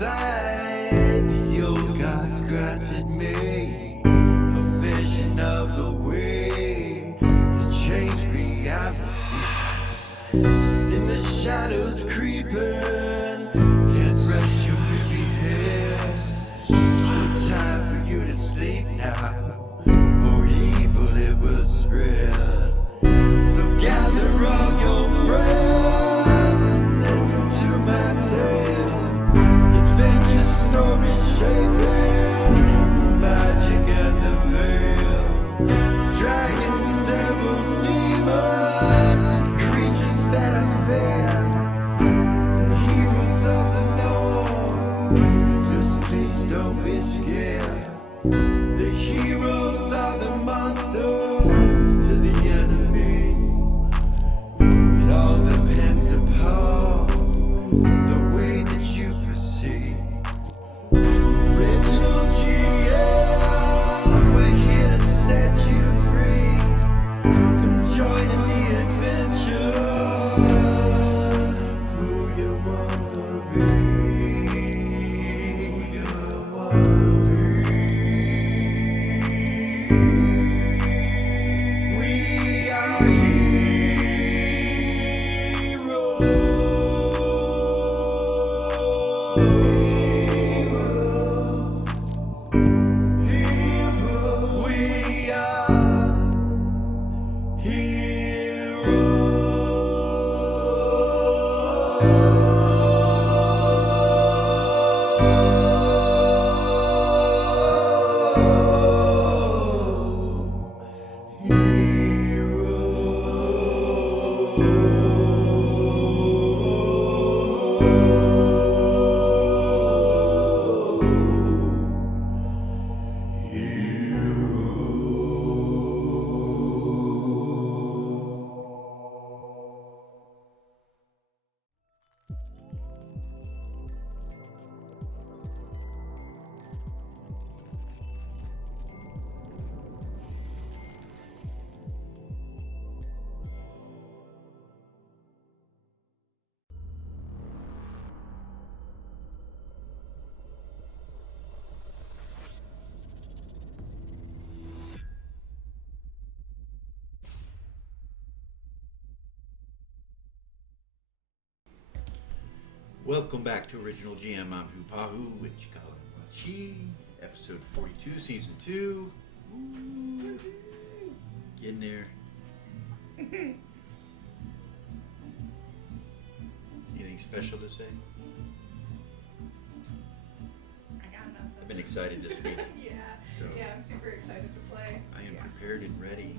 inside, the old gods granted me a vision of the way to change reality. In the shadows creeping, can't rest your weary head. No time for you to sleep now, or evil it will spread. So gather all your friends and listen to my tale. Adventure story shaping magic and the veil. Dragons, devils, demons, and creatures that are fair, and heroes of the north. Just please don't be scared. The heroes are the monsters to the enemy. It all depends upon the way that you proceed. Original GM, we're here to set you free. Come join in the adventure. Who you wanna be? Who you wanna be? We are heroes. We Welcome back to Original GM. I'm Hupahu Cikala, episode 42, season 2. Ooh, getting there. Anything special to say? I got nothing. I've been excited this week. Yeah, I'm super excited to play. I am prepared and ready.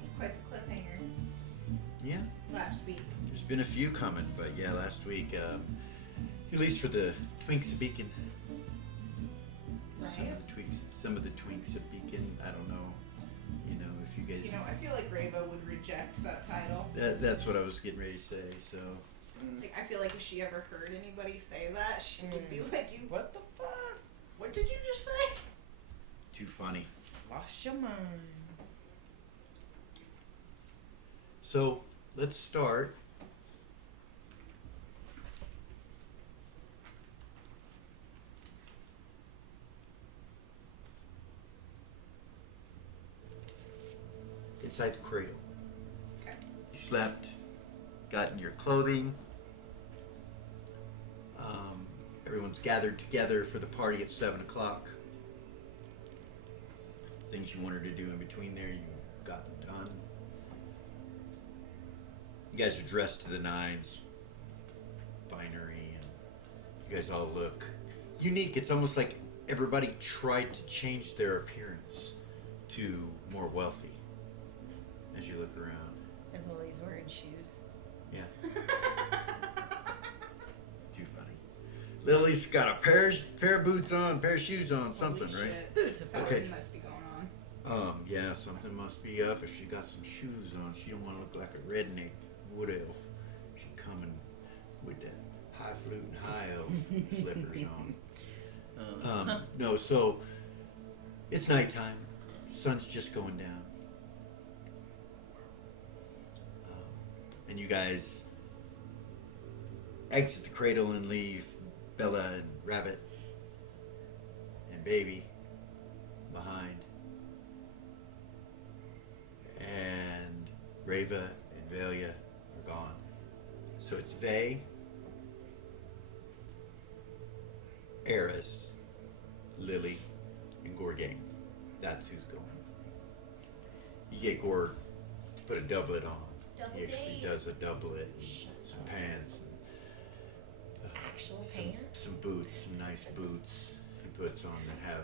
It's quite the cliffhanger Yeah, last week. there's been a few coming, but yeah, last week, at least for the Twinks of Beacon. Right. Some of the Twinks of Beacon. I don't know. You know, if you guys. You know, I feel like Rava would reject that title. That's what I was getting ready to say. So. Like, I feel like if she ever heard anybody say that, she would be like, "You what the fuck? What did you just say?" Too funny. Lost your mind. So let's start. Inside the cradle. Okay. You slept, got in your clothing. Everyone's gathered together for the party at 7 o'clock. Things you wanted to do in between there, you've gotten done. You guys are dressed to the nines, finery, and you guys all look unique. It's almost like everybody tried to change their appearance to more wealthy as you look around. And Lily's wearing shoes. Yeah. Too funny. Lily's got a pair of boots on, pair of shoes on, something, Holy right? shit. Boots of Something course. must be going on. Yeah, something must be up if she got some shoes on. She don't want to look like a redneck wood elf. She coming with the highfalutin high elf slippers on. No, so it's nighttime. The sun's just going down. And you guys exit the cradle and leave Bella and Rabbit and Baby behind. And Reva and Velia are gone. So it's Vay, Eris, Lily, and Gorgane. That's who's going. You get Gore to put a doublet on. Double He actually date. does a doublet, and Shut some up. pants, Actual some, pants. some boots, some nice boots he puts on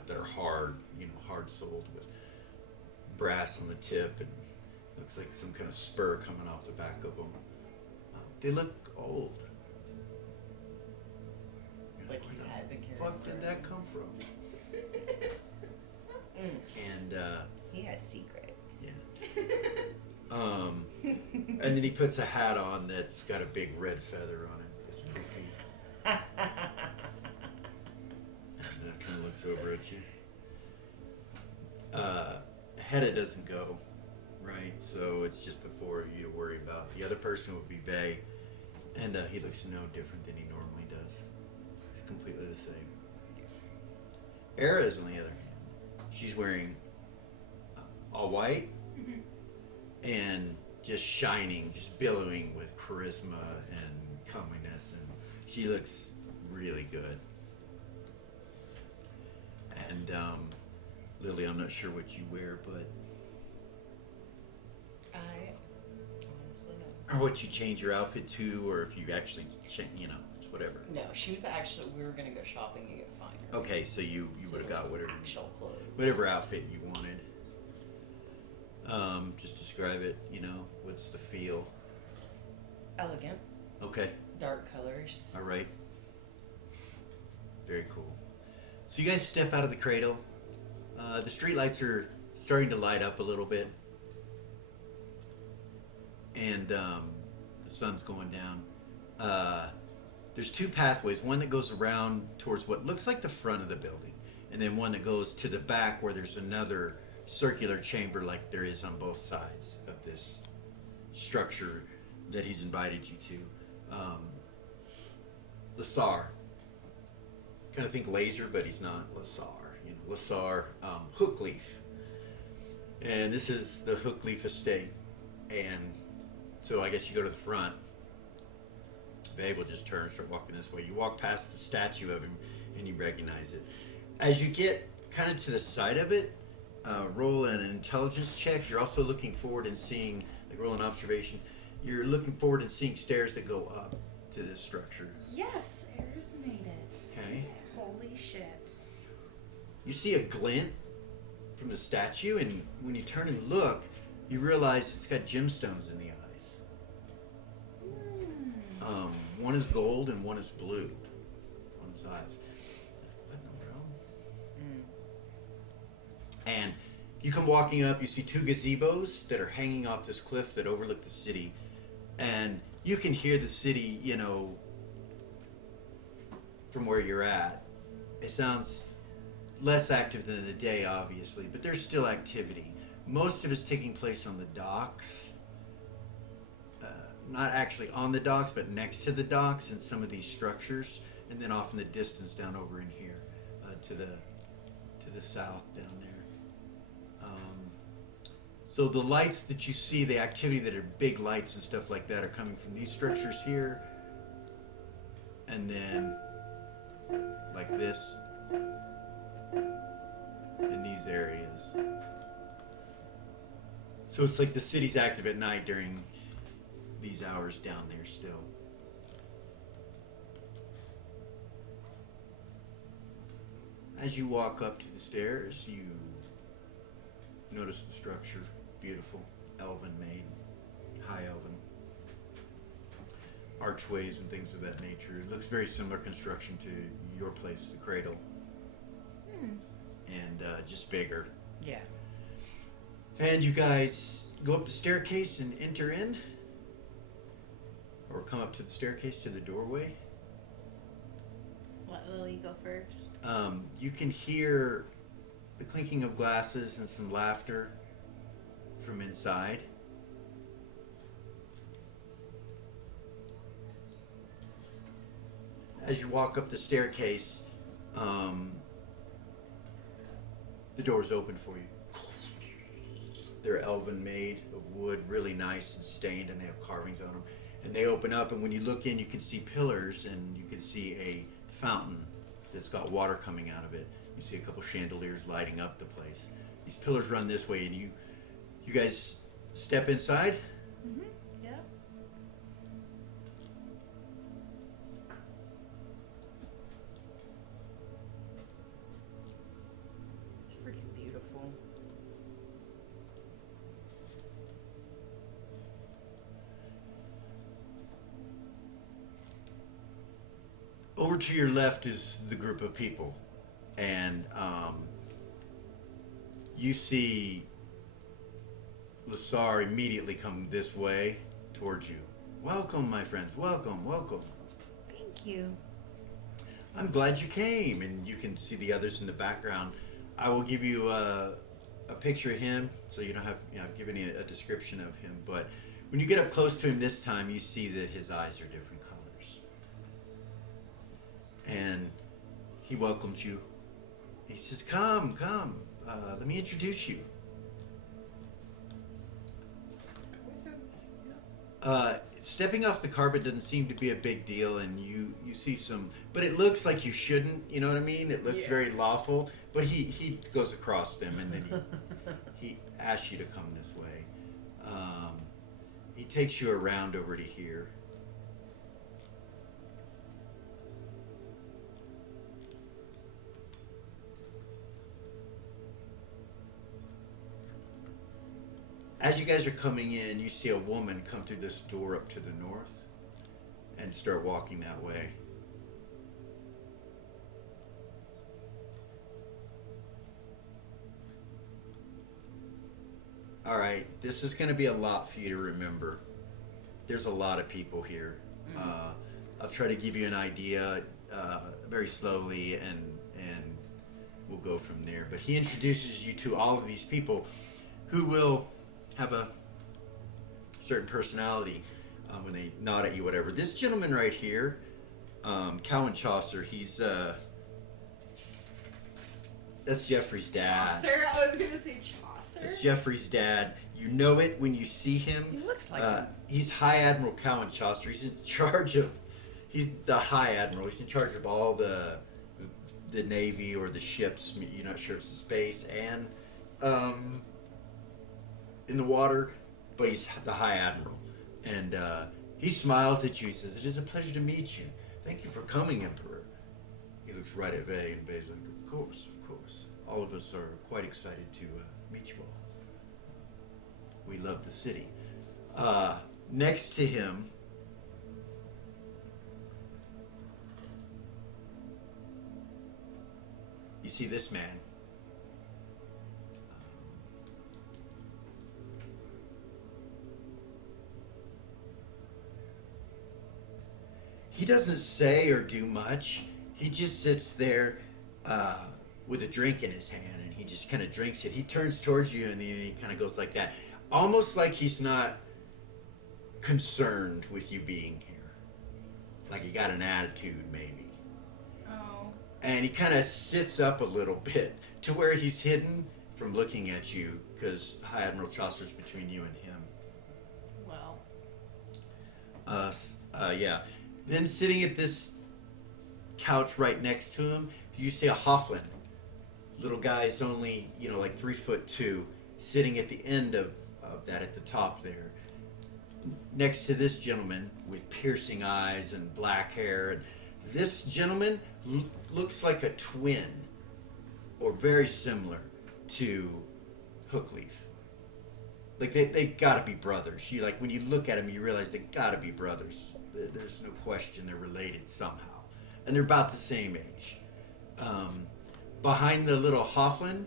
that are hard, hard soled with brass on the tip, and looks like some kind of spur coming off the back of them. They look old. Like he's had the carry. Fuck did that come from? And He has secrets. yeah. And then he puts a hat on that's got a big red feather on it. It's poofy. And then kind of looks over at you. Hedda doesn't go, right? So it's just the four of you to worry about. The other person would be Vay, and he looks no different than he normally does. He's completely the same. Era's on the other hand, she's wearing all white and just shining, just billowing with charisma and comeliness, and she looks really good. And Lily, I'm not sure what you wear, but I honestly don't. or what you change your outfit to, or if you actually change, whatever. No, she was actually. We were gonna go shopping and get finer. Okay, so you So would have it was got actual clothes. whatever outfit you wanted. Just describe it. What's the feel? Elegant, Okay, dark colors. all right, very cool. So you guys step out of the cradle. The street lights are starting to light up a little bit, and the sun's going down. There's two pathways, one that goes around towards what looks like the front of the building, and then one that goes to the back where there's another circular chamber like there is on both sides of this structure that he's invited you to. Lasar. Kind of think laser, but he's not. Lasar. Lasar, Hookleaf. And this is the Hookleaf estate. And so I guess you go to the front. Vay will just turn and start walking this way. You walk past the statue of him and you recognize it. As you get kind of to the side of it, roll an intelligence check. You're also looking forward and seeing, like roll an observation, you're looking forward and seeing stairs that go up to this structure. Yes, Eris made it. Okay. Holy shit. You see a glint from the statue, and when you turn and look, you realize it's got gemstones in the eyes. One is gold and one is blue on his eyes. What in the world? And you come walking up, you see two gazebos that are hanging off this cliff that overlook the city. And you can hear the city, from where you're at. It sounds less active than the day, obviously, but there's still activity. Most of it's taking place on the docks. Not actually on the docks, but next to the docks in some of these structures, and then off in the distance down over in here, to the south down there. So the lights that you see, the activity that are big lights and stuff like that, are coming from these structures here, and then like this, in these areas. So it's like the city's active at night during these hours down there still. As you walk up to the stairs, you notice the structure. Beautiful, elven made, high elven. Archways and things of that nature. It looks very similar construction to your place, the Cradle. And just bigger. Yeah. And you guys go up the staircase and enter in? Or come up to the staircase to the doorway? Let Lily go first. You can hear the clinking of glasses and some laughter from inside. as you walk up the staircase, the doors open for you. They're elven made of wood, really nice and stained, and they have carvings on them. And they open up, and when you look in, you can see pillars, and you can see a fountain that's got water coming out of it. You see a couple chandeliers lighting up the place. These pillars run this way, and you guys step inside. Mm-hmm. Yeah. It's freaking beautiful. Over to your left is the group of people, and you see Lasar immediately come this way towards you. Welcome, my friends. Welcome, welcome. Thank you. I'm glad you came, and you can see the others in the background. I will give you a picture of him, so you don't have, I've given you a description of him, but when you get up close to him this time, you see that his eyes are different colors. And he welcomes you. He says, come, let me introduce you. Stepping off the carpet doesn't seem to be a big deal, and you see some, but it looks like you shouldn't, you know what I mean? It looks very lawful, but he goes across them, and then he asks you to come this way. He takes you around over to here. As you guys are coming in, you see a woman come through this door up to the north and start walking that way. All right, this is going to be a lot for you to remember. There's a lot of people here. I'll try to give you an idea very slowly, and we'll go from there. But he introduces you to all of these people who will have a certain personality when they nod at you, whatever. This gentleman right here, Cowan Chaucer, he's that's Jeffrey's dad. Chaucer? I was gonna say Chaucer. It's Jeffrey's dad. You know it when you see him. He looks like him. He's High Admiral Cowan Chaucer. He's in charge of. He's the High Admiral. He's in charge of all the Navy or the ships. You're not sure if it's space and in the water, but he's the High Admiral. And he smiles at you. He says, "It is a pleasure to meet you. Thank you for coming, Emperor." He looks right at Vay, and Vay's like, "Of course, of course. All of us are quite excited to meet you all. We love the city." Next to him, you see this man. He doesn't say or do much. He just sits there with a drink in his hand, and he just kind of drinks it. He turns towards you, and he kind of goes like that, almost like he's not concerned with you being here. Like he got an attitude, maybe. Oh. And he kind of sits up a little bit to where he's hidden from looking at you, because High Admiral Chaucer's between you and him. Well. Yeah. Then sitting at this couch right next to him, you see a Hofflin. Little guy's only, like 3'2", sitting at the end of that at the top there. Next to this gentleman with piercing eyes and black hair. And this gentleman looks like a twin, or very similar to Hookleaf. Like they gotta be brothers. When you look at them, you realize they gotta be brothers. There's no question they're related somehow. And they're about the same age. Behind the little Hofflin,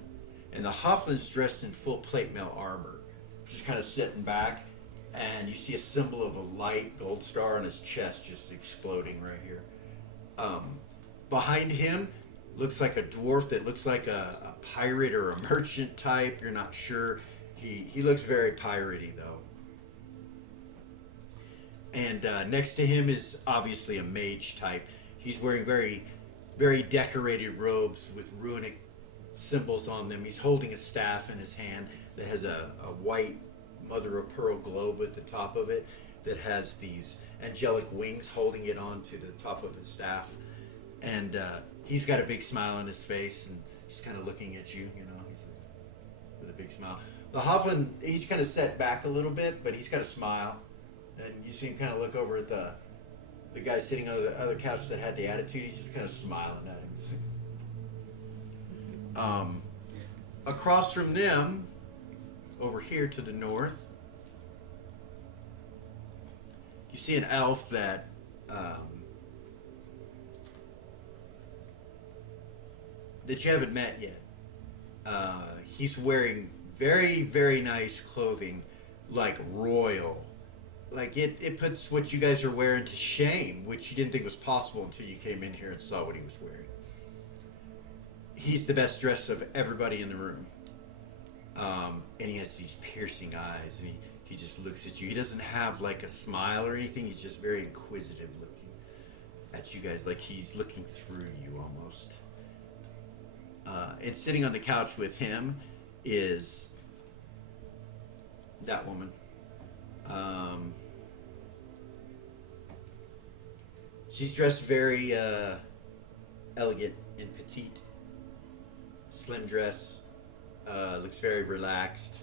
and the Hofflin's dressed in full plate mail armor, just kind of sitting back, and you see a symbol of a light gold star on his chest just exploding right here. Behind him looks like a dwarf that looks like a pirate or a merchant type. You're not sure. He looks very piratey though. And next to him is obviously a mage type. He's wearing very, very decorated robes with runic symbols on them. He's holding a staff in his hand that has a white mother of pearl globe at the top of it that has these angelic wings holding it onto the top of his staff. And he's got a big smile on his face, and he's kind of looking at you, you know, with a big smile. The Hoffman, he's kind of set back a little bit, but he's got a smile. And you see him kind of look over at the guy sitting on the other couch that had the attitude. He's just kind of smiling at him. Across from them, over here to the north, you see an elf that that you haven't met yet. He's wearing very, very nice clothing, like royal. Like it puts what you guys are wearing to shame, which you didn't think was possible until you came in here and saw what he was wearing. He's the best dressed of everybody in the room. And he has these piercing eyes, and he just looks at you. He doesn't have like a smile or anything. He's just very inquisitive looking at you guys, like he's looking through you almost. And sitting on the couch with him is that woman. She's dressed very elegant and petite. Slim dress. Looks very relaxed.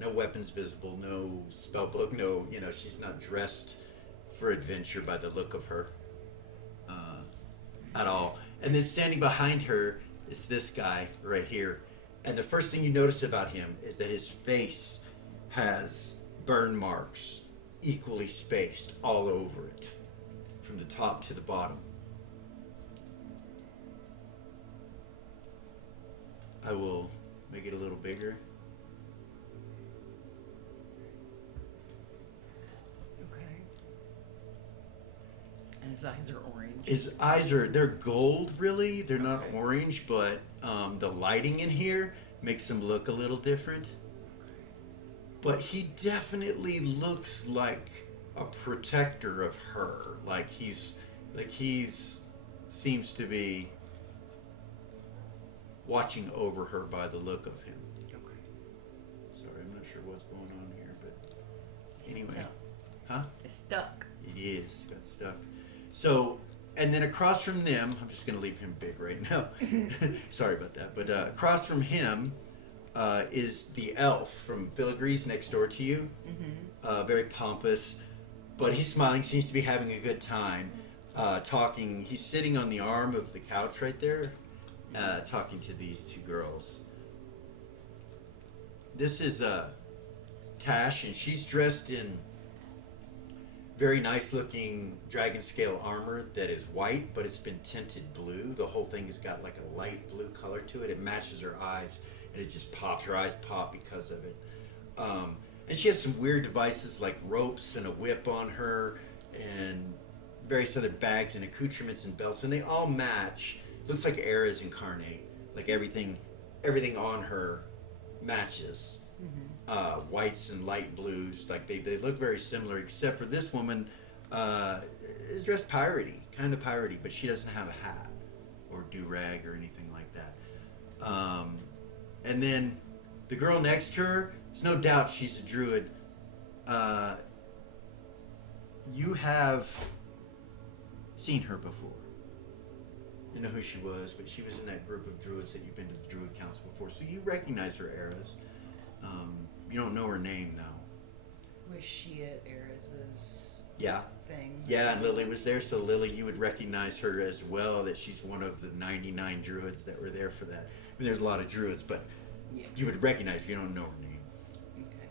No weapons visible. No spell book. No, you know, she's not dressed for adventure by the look of her at all. And then standing behind her is this guy right here. And the first thing you notice about him is that his face has burn marks equally spaced all over it, from the top to the bottom. I will make it a little bigger. Okay. And his eyes are orange. His eyes they're gold, really. They're not Okay. orange, but the lighting in here makes him look a little different. But he definitely looks like a protector of her. Like he's seems to be watching over her by the look of him. Okay. Sorry, I'm not sure what's going on here, but anyway. Stuck. Huh? It's stuck. It is. Got stuck. So, and then across from them, I'm just going to leave him big right now. Sorry about that. But across from him is the elf from Filigree's next door to you. Mm-hmm. Very pompous, but he's smiling, seems to be having a good time. Talking, he's sitting on the arm of the couch right there, talking to these two girls. This is Tash, and she's dressed in very nice looking dragon scale armor that is white, but it's been tinted blue. The whole thing has got like a light blue color to it. It matches her eyes, and it just pops. Her eyes pop because of it. And she has some weird devices like ropes and a whip on her, and various other bags and accoutrements and belts, and they all match. Looks like Era's incarnate. Like everything on her matches. Whites and light blues, like they look very similar, except for this woman is dressed piratey, kind of piratey, but she doesn't have a hat or do-rag or anything like that. And then the girl next to her, there's no doubt she's a druid. You have seen her before. You know who she was, but she was in that group of druids that you've been to the Druid Council before, so you recognize her, Eras. You don't know her name, though. Was she at Eris's Yeah. thing? Yeah, and Lily was there, so Lily, you would recognize her as well, that she's one of the 99 druids that were there for that. I mean, there's a lot of druids, but Yeah. you would recognize her, you don't know her name. Okay.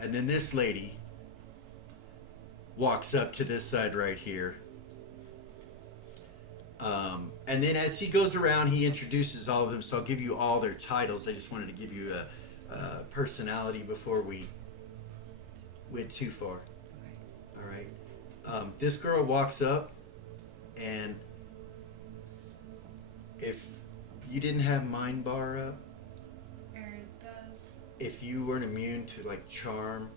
And then this lady walks up to this side right here. And then as he goes around, he introduces all of them, so I'll give you all their titles. I just wanted to give you a personality before we went too far. Okay. All right. This girl walks up, and if you didn't have Mind Bar up, Aries does. if you weren't immune to like charm,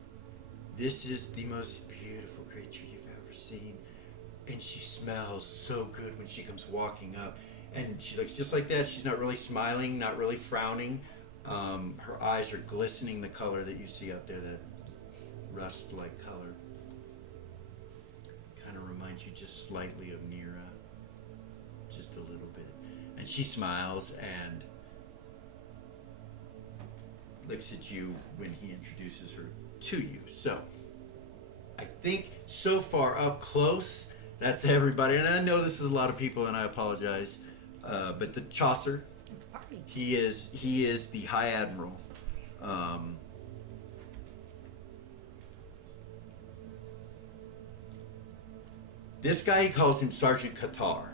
this is the most beautiful creature you've ever seen. and she smells so good when she comes walking up. And she looks just like that. She's not really smiling, not really frowning. Her eyes are glistening, the color that you see up there, that rust-like color. Kind of reminds you just slightly of Nira. Just a little bit. And she smiles and looks at you when he introduces her to you. So, I think so far up close, that's everybody. And I know this is a lot of people, and I apologize. But the Chaucer, It's a party. he is the High Admiral. This guy, he calls him Sergeant Qatar.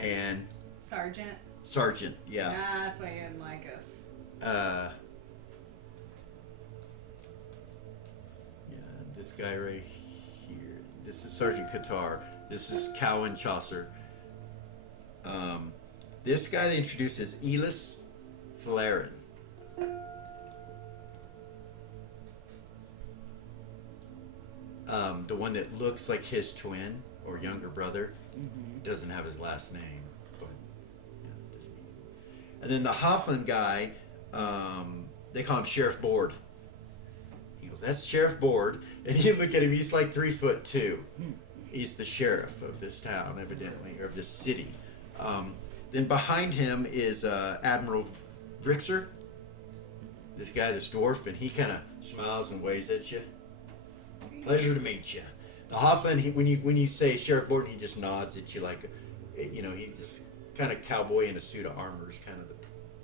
And Sergeant. Sergeant, yeah. Nah, that's why he didn't like us. Yeah, this guy right here. This is Sergeant Qatar. This is Cowan Chaucer. This guy they introduced is Elis Falarin. The one that looks like his twin or younger brother. Doesn't have his last name, but yeah, doesn't mean. And then the Hoffman guy, they call him Sheriff Board. He goes, "That's Sheriff Board," and you look at him, he's like 3'2". He's the sheriff of this town, evidently, or of this city. Then behind him is Admiral Vrixer. This guy, this dwarf, and he kind of smiles and waves at you. Pleasure to meet you. The Hoffman, when you say Sheriff Borden, he just nods at you like, he just kind of cowboy in a suit of armor is kind of the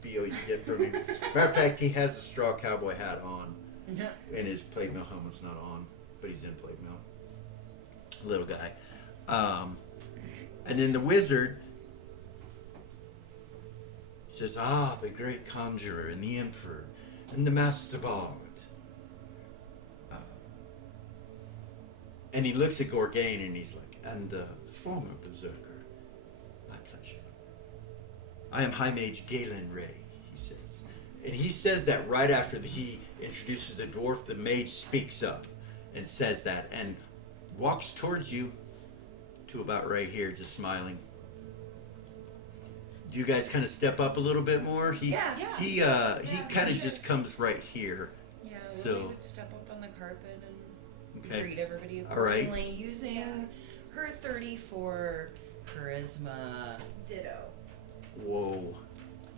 feel you get from him. Matter of fact, he has a straw cowboy hat on, and his plate mill helmet's not on, but he's in plate mill. Little guy. And then the wizard says, the great conjurer and the emperor and the master bard. And he looks at Gorgain and he's like, and the former berserker, my pleasure. I am High Mage Galen Ray, he says. And he says that right after he introduces the dwarf, the mage speaks up and says that and walks towards you to about right here, just smiling. Do you guys kind of step up a little bit more? He kind of just comes right here. Yeah, So- Lily would step up on the carpet and Okay. greet everybody All right. accordingly using her 34 charisma. Ditto. Whoa.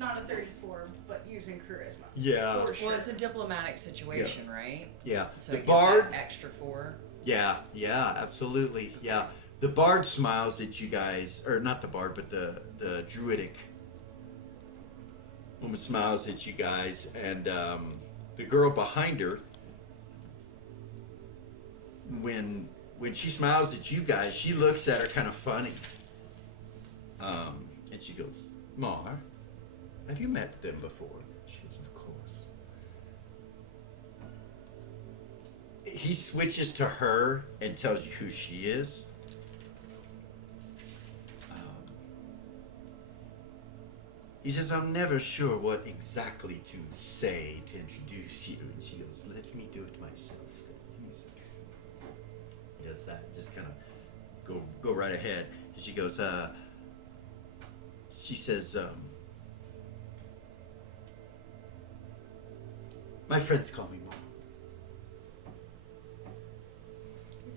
Not a 34, but using charisma. Yeah. For sure. Well, it's a diplomatic situation, right? Yeah. So The I get bard. that extra 4. Yeah, absolutely. Yeah. The bard smiles at you guys, or not the bard, but the druidic woman smiles at you guys, and the girl behind her, when she smiles at you guys, she looks at her kind of funny, and she goes, "Mar, have you met them before?" She goes, "Of course." He switches to her and tells you who she is. He says, "I'm never sure what exactly to say to introduce you." And she goes, "Let me do it myself." And he's like, he does that, just kind of go right ahead. And she goes, she says, "My friends call me Mom.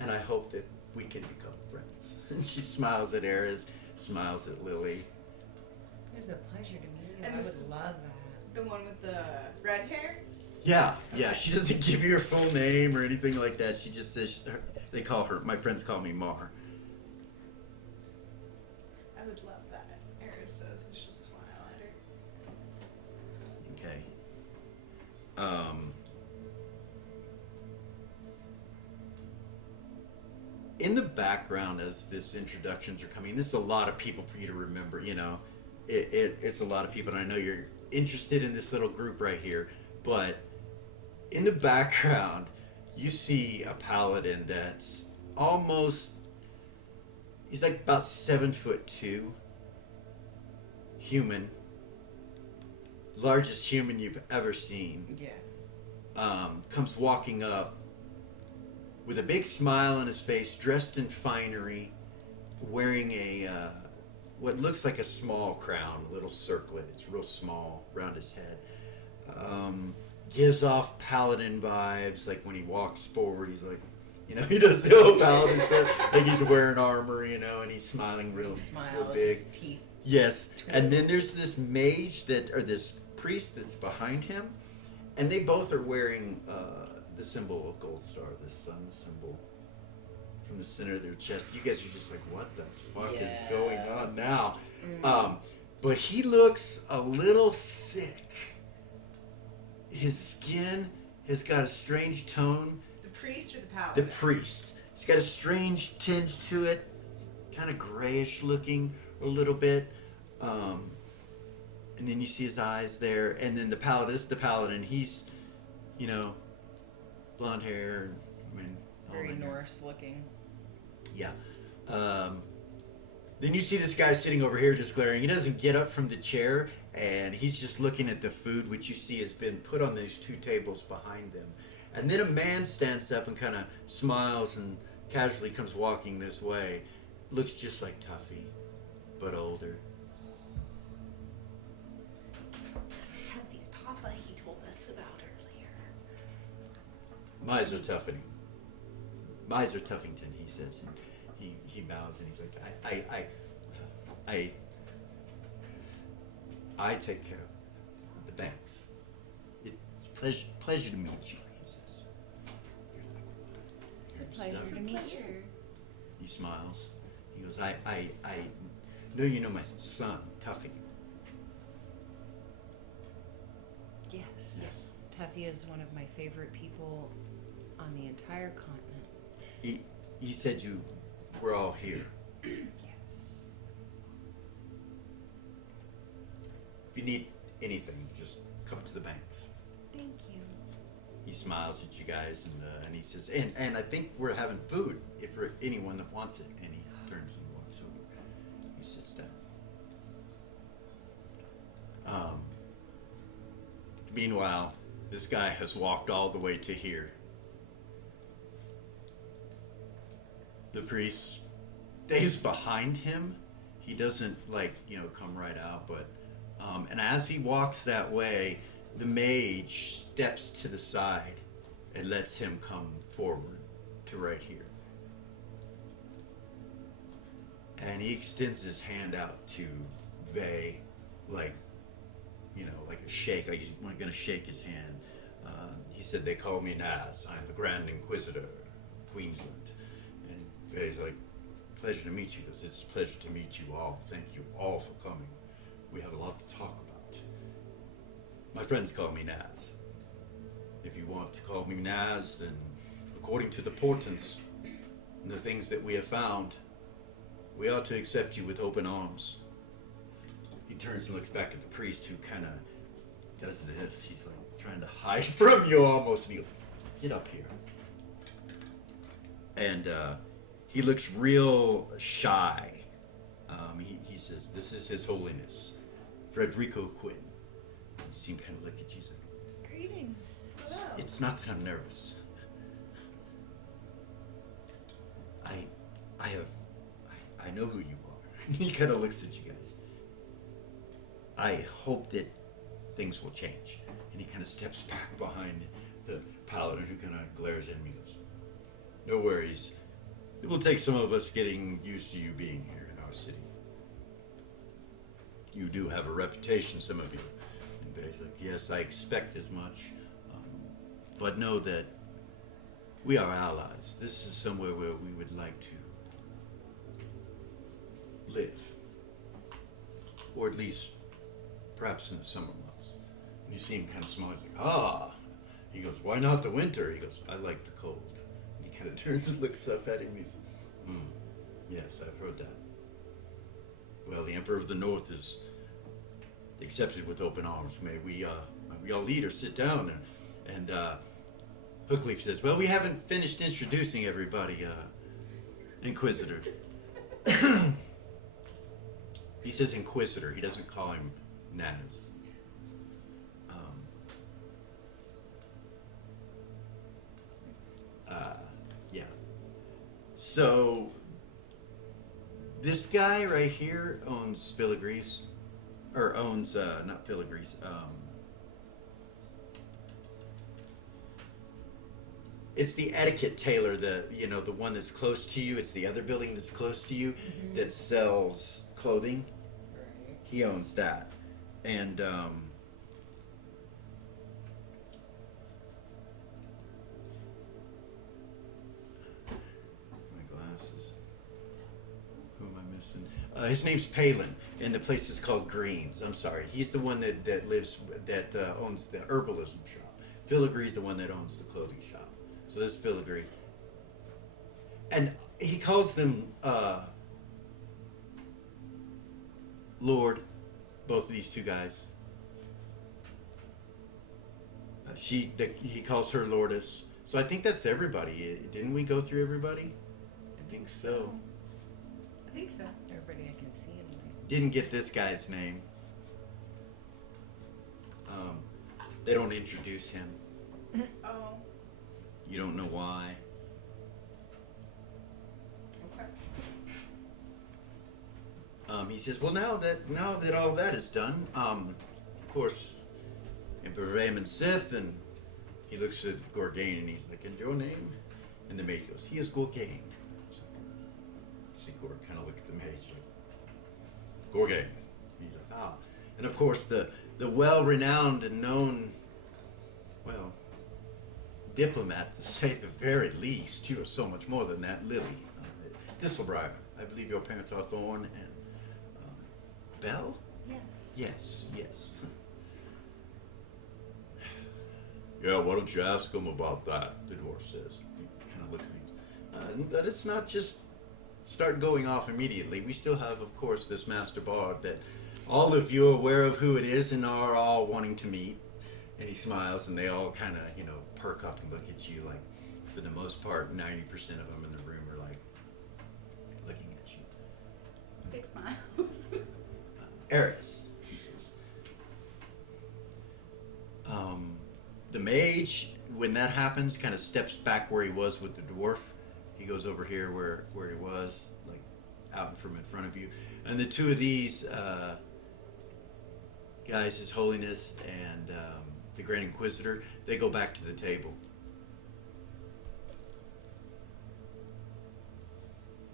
And I hope that we can become friends." And she smiles at Eris, smiles at Lily. It was a pleasure to meet you. And I this would is- love that. The one with the red hair? Yeah. She doesn't give you her full name or anything like that. She just says, they call her, my friends call me Mar. I would love that. Eris says, and she'll smile at her. Okay. In the background as this introductions are coming, this is a lot of people for you to remember, it's a lot of people, and I know you're interested in this little group right here, but in the background, you see a paladin that's he's like about 7'2", human, largest human you've ever seen. Yeah. Comes walking up with a big smile on his face, dressed in finery, wearing a what looks like a small crown, a little circlet. It's real small around his head. Gives off paladin vibes, like when he walks forward, he's like, you know, he does the old paladin stuff, like he's wearing armor, you know, and he's smiling real, He real smiles, big. his teeth. Yes, and then there's this mage or this priest that's behind him, and they both are wearing the symbol of Gold Star, the sun symbol, from the center of their chest. You guys are just like, what the fuck is going on now? But he looks a little sick. His skin has got a strange tone. The priest or the paladin? The priest. It's got a strange tinge to it, kind of grayish looking a little bit. And then you see his eyes there. And then the paladin. He's, you know, blonde hair. I mean, all Very in there. Norse looking. Yeah. Then you see this guy sitting over here just glaring. He doesn't get up from the chair, and he's just looking at the food, which you see has been put on these two tables behind them. And then a man stands up and kind of smiles and casually comes walking this way. Looks just like Tuffy, but older. That's Tuffy's papa he told us about earlier. Miser Tuffington. Miser Tuffington, he says. And he bows and he's like, I take care of the banks. It's pleasure to meet you, he says. It's a pleasure to meet you. He smiles. He goes, I know you know my son, Tuffy. Yes. Tuffy is one of my favorite people on the entire continent. He said you were all here. Yes. If you need anything, just come to the banks. Thank you. He smiles at you guys and he says, and I think we're having food if for anyone that wants it. And he turns and walks over. He sits down. Meanwhile, this guy has walked all the way to here. The priest stays behind him. He doesn't come right out, but and as he walks that way, the mage steps to the side and lets him come forward to right here. And he extends his hand out to Vay, like a shake, like he's going to shake his hand. He said, they call me Naz. I'm the Grand Inquisitor of Queensland. And Vay's like, pleasure to meet you. He goes, it's a pleasure to meet you all. Thank you all for coming. We have a lot to talk about. My friends call me Naz. If you want to call me Naz, then according to the portents and the things that we have found, we ought to accept you with open arms. He turns and looks back at the priest, who kind of does this. He's like trying to hide from you almost, and he goes, get up here. And he looks real shy. He says, this is His Holiness, Frederico Quinn. You see him kind of look at you. He's like, Greetings. it's not that I'm nervous. I know who you are. He kind of looks at you guys. I hope that things will change. And he kind of steps back behind the paladin, who kind of glares at me and goes, no worries. It will take some of us getting used to you being here in our city. You do have a reputation, some of you. And Bay's like, yes, I expect as much. But know that we are allies. This is somewhere where we would like to live. Or at least, perhaps in the summer months. And you see him kind of smile. He's like, ah. He goes, why not the winter? He goes, I like the cold. And he kind of turns and looks up at him. He's, yes, I've heard that. Well, the Emperor of the North is accepted with open arms. May we all eat or sit down? And Hookleaf says, well, we haven't finished introducing everybody, Inquisitor. He says Inquisitor. He doesn't call him Naz. Yeah. So this guy right here owns Filigrees, or owns not Filigrees. It's the Etiquette Tailor, the one that's close to you. It's the other building that's close to you that sells clothing. Right. He owns that, and my glasses. Who am I missing? His name's Palin, and the place is called Greens. I'm sorry, he's the one that owns the herbalism shop. Filigree's the one that owns the clothing shop. So this is Filigree, and he calls them Lord, both of these two guys. He calls her Lordess. So I think that's everybody. Didn't we go through everybody? I think so. I think so. Everybody I can see anyway. Didn't get this guy's name. They don't introduce him. Oh. You don't know why. Okay. He says, "Well, now that all that is done, of course, Emperor Raymond Sith," and he looks at Gorgain and he's like, "And your name?" And the maid goes, "He is Gorgain." Sigurd kind of looked at the maid, he's like, "Gorgain." He's like, "Ah," and of course the well-renowned and known, well, diplomat, to say the very least. You are so much more than that, Lily. Thistlebriar. I believe your parents are Thorn and Bell? Yes. Yes. Yeah, why don't you ask him about that, the dwarf says. He kind of looks at me. That it's not just start going off immediately. We still have, of course, this master bard that all of you are aware of who it is and are all wanting to meet. And he smiles, and they all kind of, perk up and look at you. Like, for the most part, 90% of them in the room are like looking at you. Big smiles. Eris, he says. The mage, when that happens, kind of steps back where he was with the dwarf. He goes over here where he was, like out from in front of you. And the two of these guys, His Holiness and the Grand Inquisitor, they go back to the table.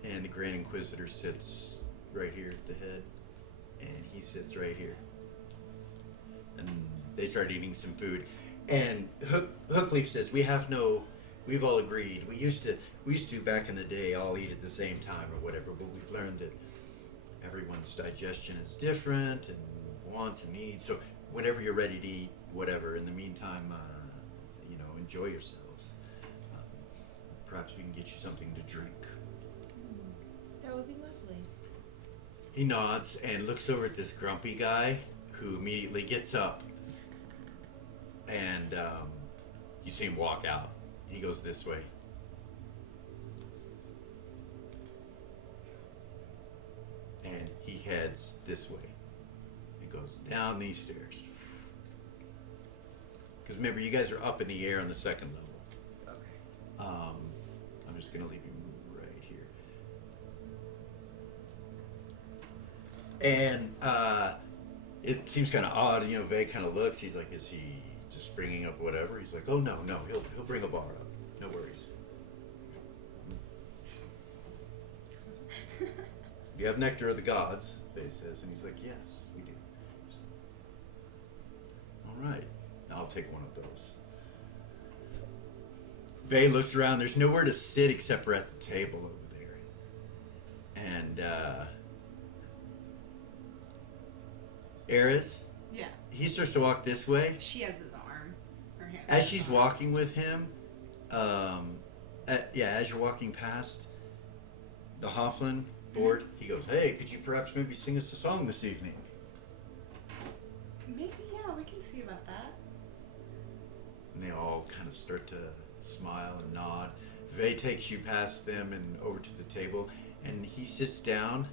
And the Grand Inquisitor sits right here at the head, and he sits right here. And they start eating some food. And Hookleaf says, we've all agreed. We used to back in the day all eat at the same time or whatever, but we've learned that everyone's digestion is different and wants and needs. So whenever you're ready to eat, whatever. In the meantime, enjoy yourselves. Perhaps we can get you something to drink. That would be lovely. He nods and looks over at this grumpy guy who immediately gets up, and you see him walk out. He goes this way. And he heads this way. He goes down these stairs. Because remember, you guys are up in the air on the second level. Okay. I'm just going to leave him right here. And it seems kind of odd. Vay kind of looks. He's like, is he just bringing up whatever? He's like, oh, no, he'll bring a bar up. No worries. You have Nectar of the Gods, Vay says. And he's like, yes, we do. All right. I'll take one of those. Vay looks around. There's nowhere to sit except for at the table over there. And Eris, Yeah. he starts to walk this way. She has his arm. Her hand. As she's walking with him, as you're walking past the Hofflin board, he goes, hey, could you perhaps maybe sing us a song this evening? Maybe, yeah, we can see about that. And they all kind of start to smile and nod. Vay takes you past them and over to the table, and he sits down.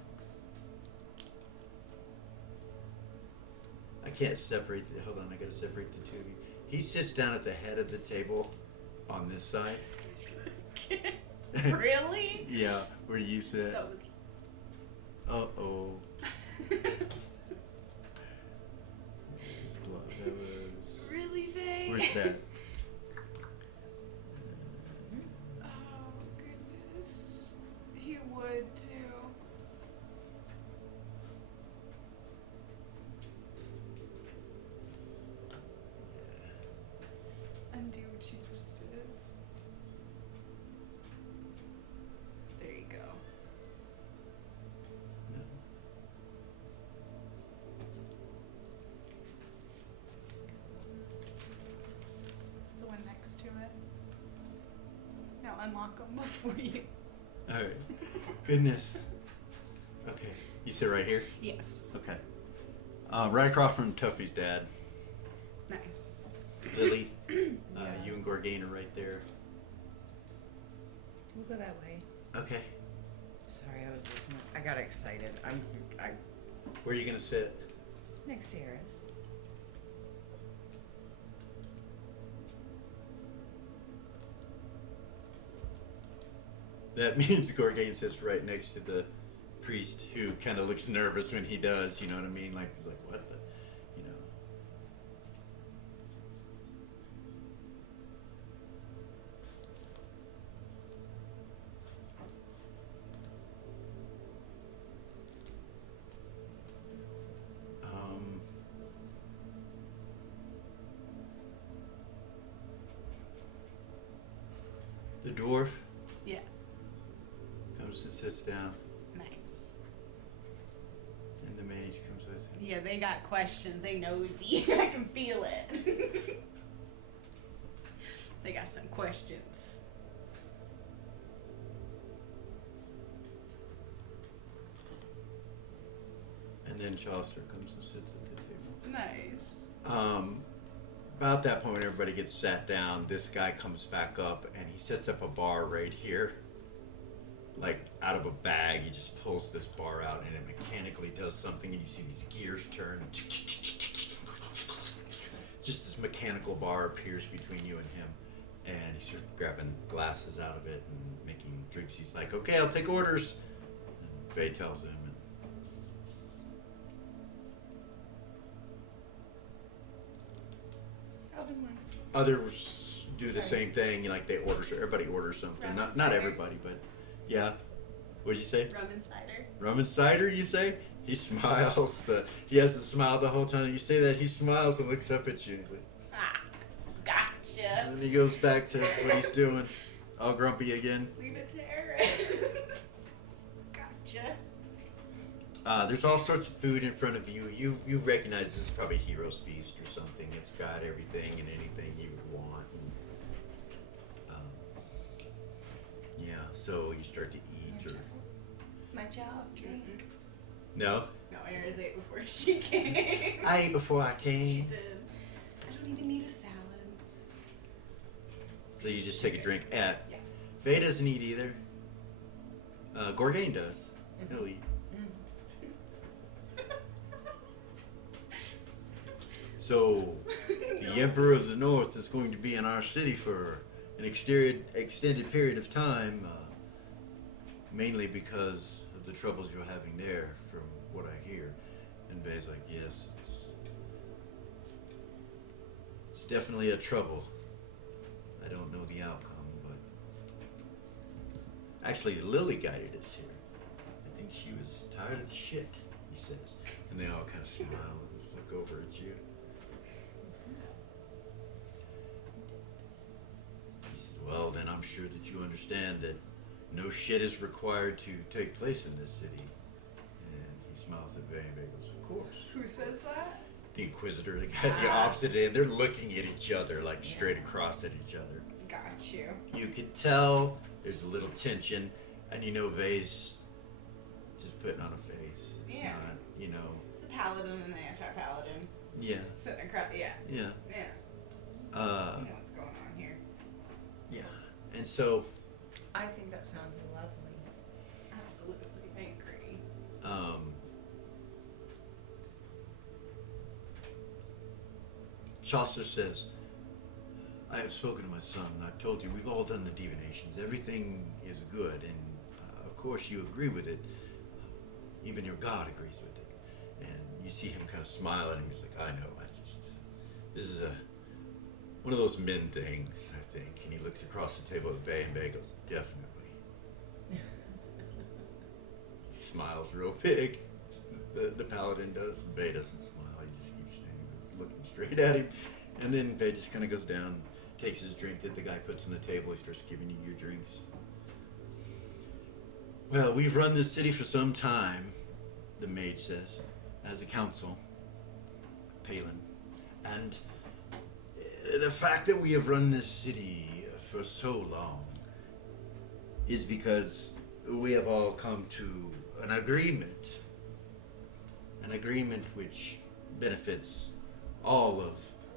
I can't separate hold on, I gotta separate the two of you. He sits down at the head of the table on this side. Really? Yeah, where you said, That was. uh-oh. That was... Really, Faye? Where's that? Oh, goodness. He would, too. Undo what you just did. There you go. It's the one next to it. Now unlock them before you. Alright. Goodness. Okay. You sit right here? Yes. Okay. Right across from Tuffy's dad. Nice. Lily. You and Gorgain are right there. We'll go that way. Okay. Sorry, I was looking. I got excited. I Where are you gonna sit? next to Eris. That means Gorgain sits right next to the priest, who kind of looks nervous when he does. You know what I mean? Like, he's like, what the, you know. The dwarf Yeah. comes and sits down, Nice. and the mage comes with him. Yeah, they got questions. They nosy. I can feel it. They got some questions. And then Chaucer comes and sits at the table. Nice. About that point, everybody gets sat down. This guy comes back up, and he sets up a bar right here. Like, out of a bag, he just pulls this bar out, and it mechanically does something, and you see these gears turn. Just this mechanical bar appears between you and him, and he's sort of grabbing glasses out of it and making drinks. He's like, okay, I'll take orders. And Faye tells him. I'll do one. Others do the Sorry. same thing, like they order, everybody orders something. Rum Not and not cider. everybody, but yeah. What did you say? Rum and cider. Rum and cider, you say? He smiles. He hasn't smiled the whole time. You say that, he smiles and looks up at you. And he's like, Ah, gotcha. and then he goes back to what he's doing, all grumpy again. Leave it to Eris. Gotcha. There's all sorts of food in front of you. You recognize this is probably Hero's Feast or something. It's got everything and anything you would want. And, yeah, so you start to eat. Or My job, drink. no, No, Eris ate before she came. I ate before I She came. did. I don't even need a salad. So you just take a drink. Yeah. Faye doesn't eat either. Gorgain does. He'll eat. So, the Emperor of the North is going to be in our city for an extended period of time, mainly because of the troubles you're having there, from what I hear. And Faye's like, yes, it's definitely a trouble. I don't know the outcome, but actually Lily guided us here. I think she was tired of the shit, he says. And they all kind of smile and look over at you. He says, well, then I'm sure that you understand that no shit is required to take place in this city. And he smiles at Faye and Faye goes, of course. Who says that? The Inquisitor, the guy at the opposite end, they're looking at each other, like straight across at each other. Got you. You could tell there's a little tension, and you know Vay's just putting on a face. It's Yeah. not, you know. It's a paladin and an anti-paladin. Yeah, Sitting across. Yeah. yeah. Yeah. You know what's going on here. Yeah. And so, I think that sounds lovely. Absolutely. I agree. Chaucer says, I have spoken to my son, and I've told you we've all done the divinations. Everything is good, and of course you agree with it. Even your God agrees with it. And you see him kind of smile at him. He's like, I know. This is one of those men things, I think. And he looks across the table at Bay, and Bay goes, definitely. He smiles real big. The paladin does. Bay doesn't smile. He just keeps looking straight at him. And then Bay just kind of goes down, takes his drink that the guy puts on the table. He starts giving you your drinks. Well, we've run this city for some time, the mage says, as a council. Palin. And the fact that we have run this city for so long is because we have all come to an agreement which benefits all of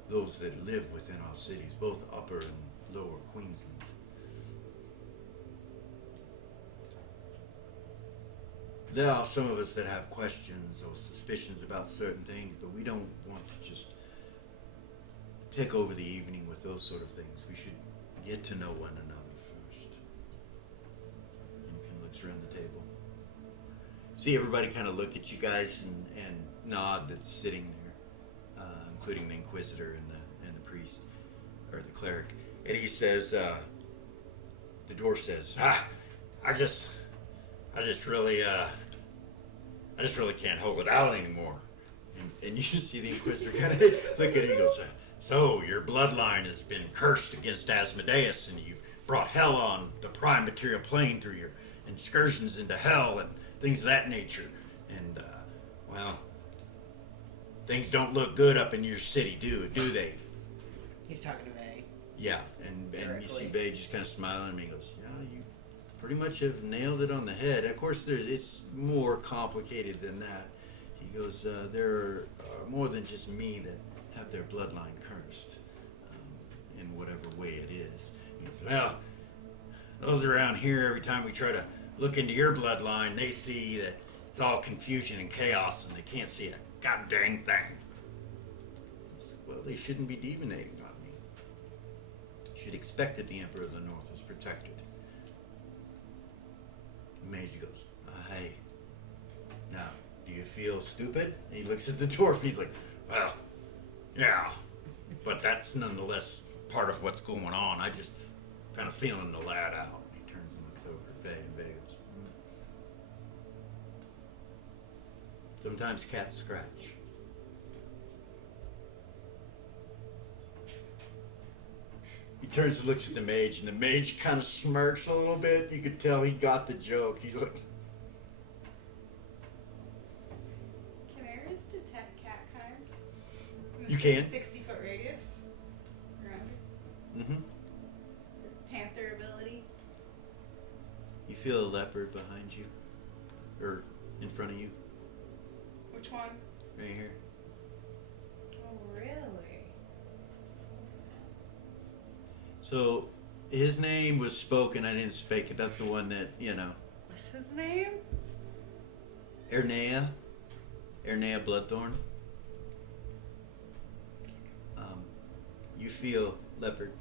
those that live within our cities, both Upper and Lower Queensland. There are some of us that have questions or suspicions about certain things, but we don't want to just take over the evening with those sort of things. We should get to know one another first. And kind of looks around the table. See everybody kind of look at you guys and nod that's sitting there, including the Inquisitor and the priest, or the cleric. And he says, the dwarf says, I just really can't hold it out anymore. And you should see the Inquisitor kind of look at it and goes, so your bloodline has been cursed against Asmodeus, and you've brought hell on the prime material plane through your excursions into hell and things of that nature. And, well, things don't look good up in your city, do they? He's talking to Bay. Yeah, and you see Bay just kind of smiling at me and goes, yeah, you pretty much have nailed it on the head. Of course, it's more complicated than that. He goes, there are more than just me that have their bloodline cursed, in whatever way it is. He goes, well, those around here, every time we try to look into your bloodline, they see that it's all confusion and chaos, and they can't see a god dang thing. Well, they shouldn't be divinating on me. You should expect that the Emperor of the North was protected. The mage goes, hey, now, do you feel stupid? And he looks at the dwarf, and he's like, well, yeah, but that's nonetheless part of what's going on. I just kind of feeling the lad out. He turns and looks over at Bay, and Bay goes, sometimes cats scratch. He turns and looks at the mage, and the mage kind of smirks a little bit. You could tell he got the joke. He's like, Can Aries detect cat kind? You can. 60-foot radius. Around it? mm-hmm. Panther ability? You feel a leopard behind you, or in front of you, Which one? right here. Oh, really? So his name was spoken. I didn't speak it. That's the one that, What's his name? Ernea Bloodthorn. You feel leopard.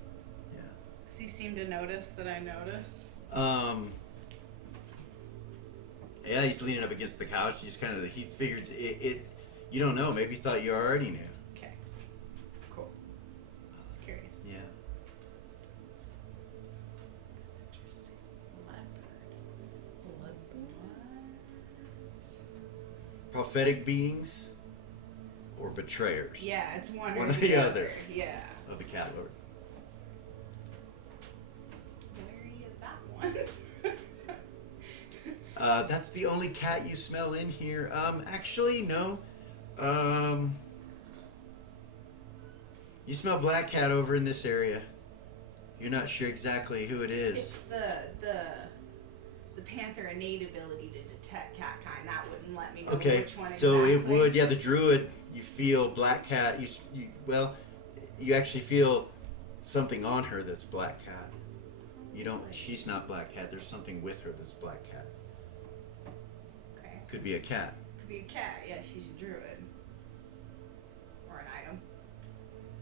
Yeah. Does he seem to notice that I notice? Yeah, he's leaning up against the couch. He figures it. You don't know. Maybe he thought you already knew. Okay. Cool. Just curious. Yeah. Interesting. Leopard. Prophetic beings or betrayers. Yeah, it's one One or or the other. Yeah. Of the cat lord. Wary of that one. That's the only cat you smell in here. Actually, no. You smell black cat over in this area. You're not sure exactly who it is. It's the panther innate ability to detect cat kind. That wouldn't let me know Okay, which one so exactly. it would, yeah, the druid, you feel black cat, you actually feel something on her that's black cat. You don't, she's not black cat, there's something with her that's black cat. Okay. Could be a cat. Could be a cat. Yeah, she's a druid. Or an item.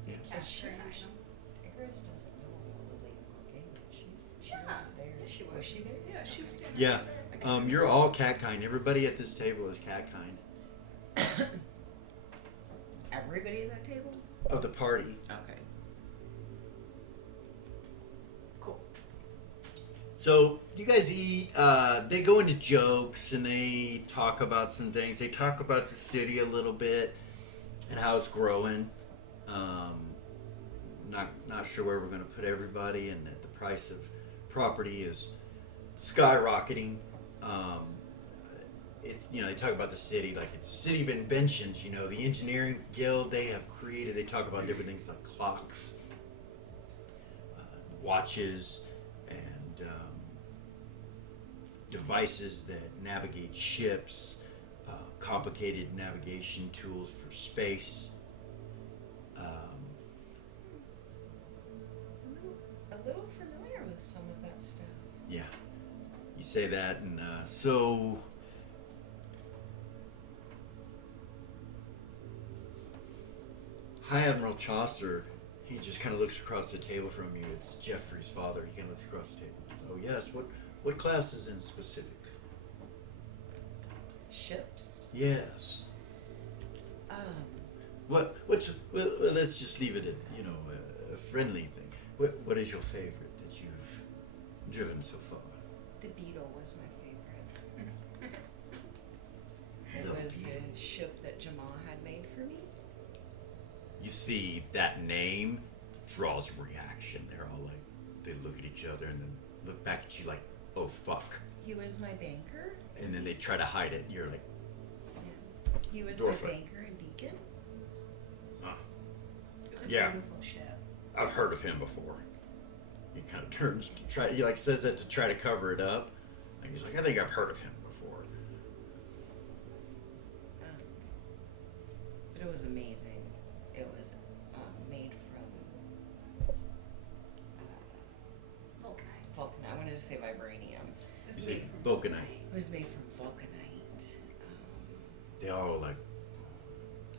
Yeah. A cat or an item. Chris doesn't know about Lily and Gorgana. She Yeah. wasn't there. Yeah, she was. Was she there? Yeah, she was standing Yeah. right there. You're all cat kind. Everybody at this table is cat kind. Everybody at that table? Of the party. Okay. Cool. So you guys eat. They go into jokes and they talk about some things. They talk about the city a little bit and how it's growing. Not sure where we're going to put everybody, and that the price of property is skyrocketing. It's they talk about the city like it's a city of inventions. The engineering guild they have created. They talk about different things like clocks, watches, and devices that navigate ships, complicated navigation tools for space. A little familiar with some of that stuff. Yeah, you say that, and so High Admiral Chaucer, he just kind of looks across the table from you. It's Jeffrey's father. He kind of looks across the table. Oh yes, what classes in specific? Ships. Yes. Um, Well, let's just leave it at a friendly thing. What is your favorite that you've driven so far? the Beetle was my favorite. It The was Beetle. a ship that Jamal had made for me. You see that name draws reaction. They're all like, they look at each other and then look back at you like, oh fuck. He was my banker. And then they try to hide it. You're like, He was Dorfra. my banker in Beacon. It's a Yeah. beautiful ship. I've heard of him before. He kind of turns to try. He says that to try to cover it up. And he's like, I think I've heard of him before. But it was amazing. It was made from vulcanite. I wanted to say vibranium. It's Is made it from vulcanite? It was made from vulcanite. They all like.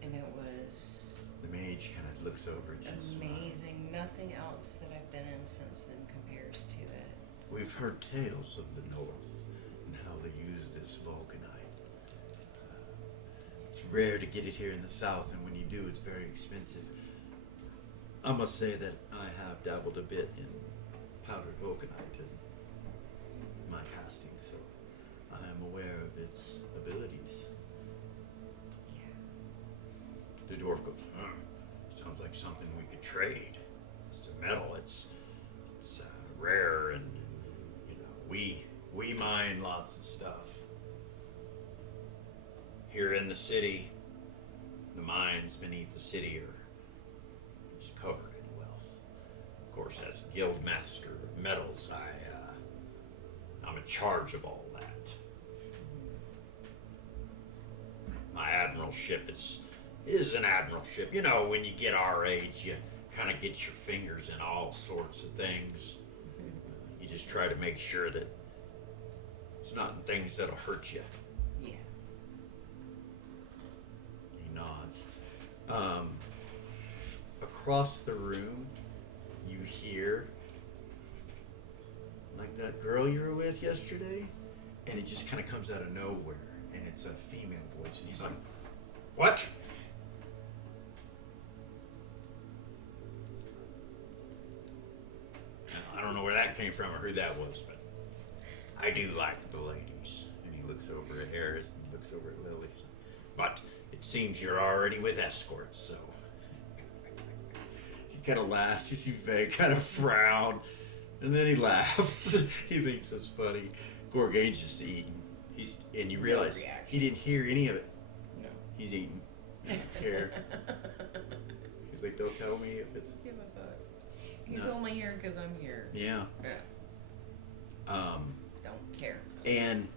And it was The mage kind of looks over at you. and smiles. amazing. Nothing else that I've been in since then compares to it. We've heard tales of the North and how they use this vulcanite. It's rare to get it here in the South, and when you do, it's very expensive. I must say that I have dabbled a bit in powdered vulcanite in my casting, so I am aware of its abilities. The dwarf goes, sounds like something we could trade. It's a metal. It's rare, and we mine lots of stuff. Here in the city, the mines beneath the city are just covered in wealth. Of course, as the guild master of metals, I'm in charge of all that. My admiral ship is an admiral ship. When you get our age, you kind of get your fingers in all sorts of things. You just try to make sure that it's not in things that'll hurt you. Yeah. He nods. Across the room, you hear like that girl you were with yesterday, and it just kind of comes out of nowhere, and it's a female voice, and he's like, "What?" I don't know where that came from or who that was, but I do like the ladies. And he looks over at Harris and looks over at Lily. But it seems you're already with escorts, so. He kind of laughs. You see Veg kind of frown. And then he laughs. He thinks that's funny. Gorgane's just eating. And you realize he didn't hear any of it. No. He's eating. He doesn't care. He's like, don't tell me if it's. Give a fuck. He's No. only here because I'm here. Yeah. Don't care. And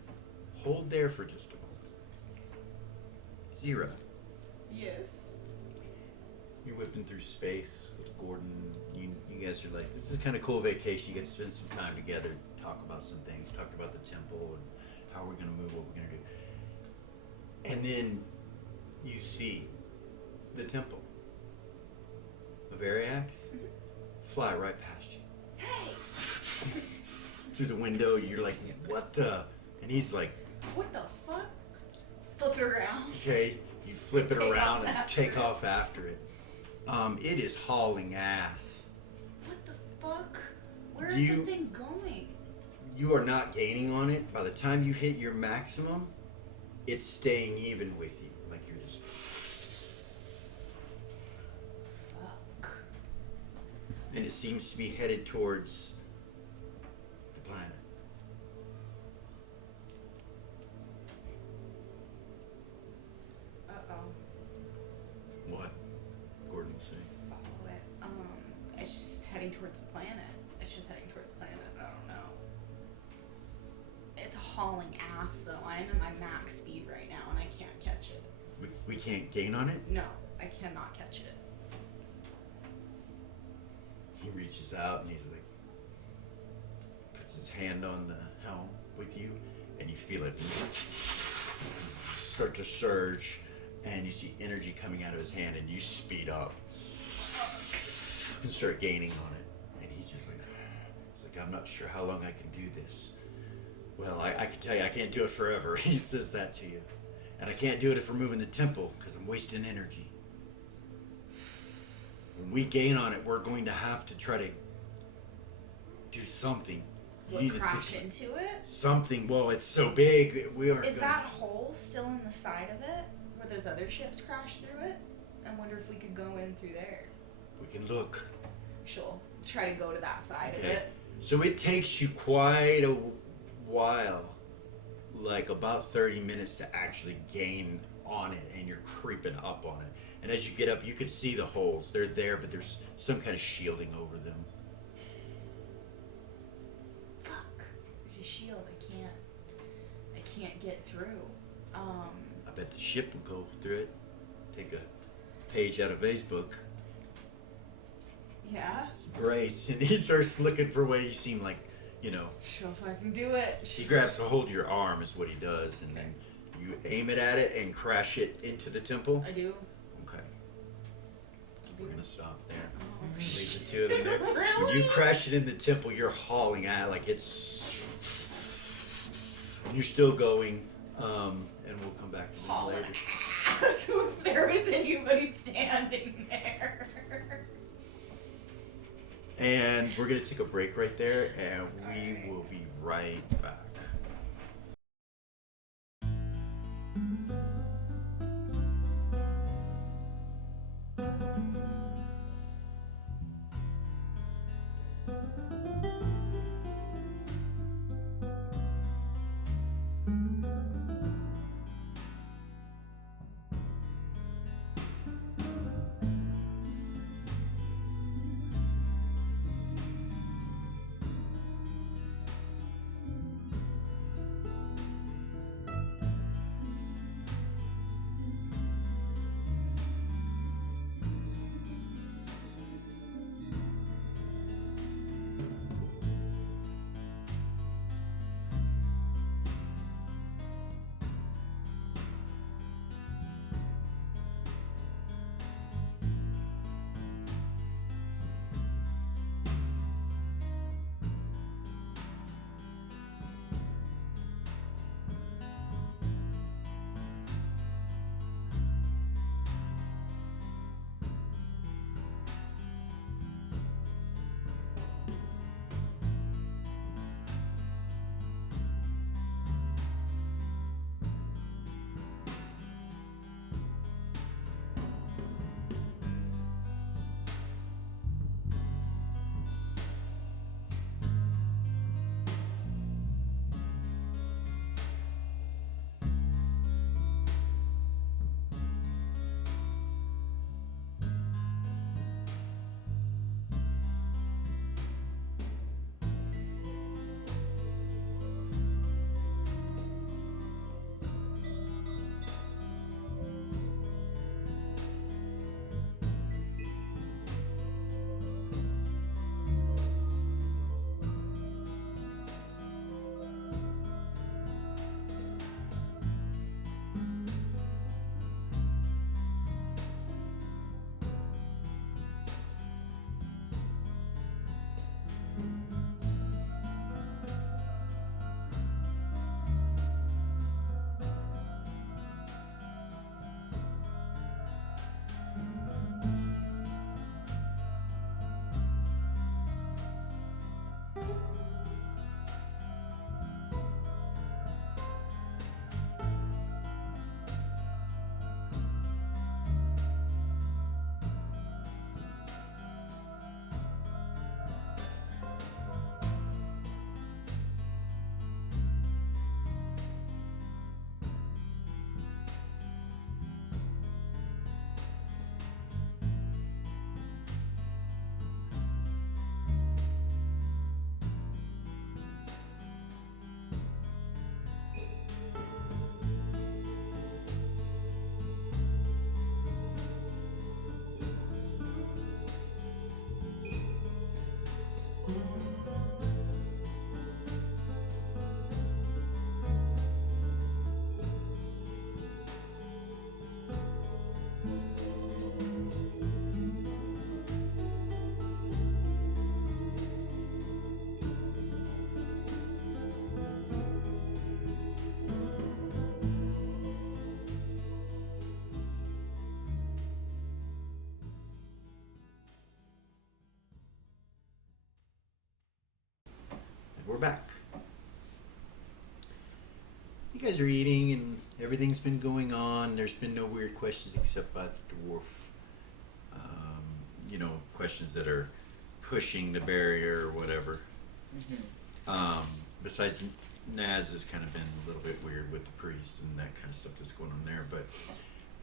hold there for just a moment. Zero. Yes. You're whipping through space with Gordon. You guys are like, this is kind of cool vacation. You get to spend some time together, talk about some things, talk about the temple and how we're going to move, what we're going to do. And then you see the temple of Ariax fly right past you. Hey, Through the window, you're like, what the? And he's like, what the fuck? Flip it around. okay, you flip it Take around off and after take it. off after it. It is hauling ass. What the fuck? Where is You- the thing going? You are not gaining on it. By the time you hit your maximum, it's staying even with you. Like you're just. Fuck. And it seems to be headed towards the planet. Uh-oh. What? Gordon was saying. Follow it. It's just heading towards the planet. It's just heading towards the planet. I don't know. It's hauling ass though. I'm at my max speed right now and I can't catch it. We can't gain on it. No, I cannot catch it. He reaches out and he's like, puts his hand on the helm with you, and you feel it start to surge, and you see energy coming out of his hand, and you speed up and start gaining on it. And he's just like, it's like, I'm not sure how long I can do this. Well, I can tell you, I can't do it forever. He says that to you. And I can't do it if we're moving the temple, because I'm wasting energy. When we gain on it, we're going to have to try to do something. You need What, to crash think into it? something. Well, it's so big, we aren't. Is gonna, that hole still in the side of it? Where those other ships crashed through it? I wonder if we could go in through there. We can look. She'll try to go to that side of Okay. it. So it takes you quite a while, like about 30 minutes to actually gain on it, and you're creeping up on it. And as you get up, you can see the holes. They're there, but there's some kind of shielding over them. Fuck. There's a shield. I can't get through. I bet the ship will go through it. Take a page out of Vay's book. Yeah. It's Brace, and he starts looking for a way. You seem like, you know, Show if I can do it. he grabs a hold of your arm is what he does, and then you aim it at it and crash it into the temple. I do. Okay. We're gonna stop there. Oh, Leave the two of them there. When Really? you crash it in the temple, you're hauling at like it's. You're still going, and we'll come back to that Hauling later. ass. If there was anybody standing there. And we're gonna take a break right there, and we will be right back. we're back. You guys are eating and everything's been going on. There's been no weird questions except by the dwarf. You know, questions that are pushing the barrier or whatever. Besides, Naz has kind of been a little bit weird with the priest and that kind of stuff that's going on there. But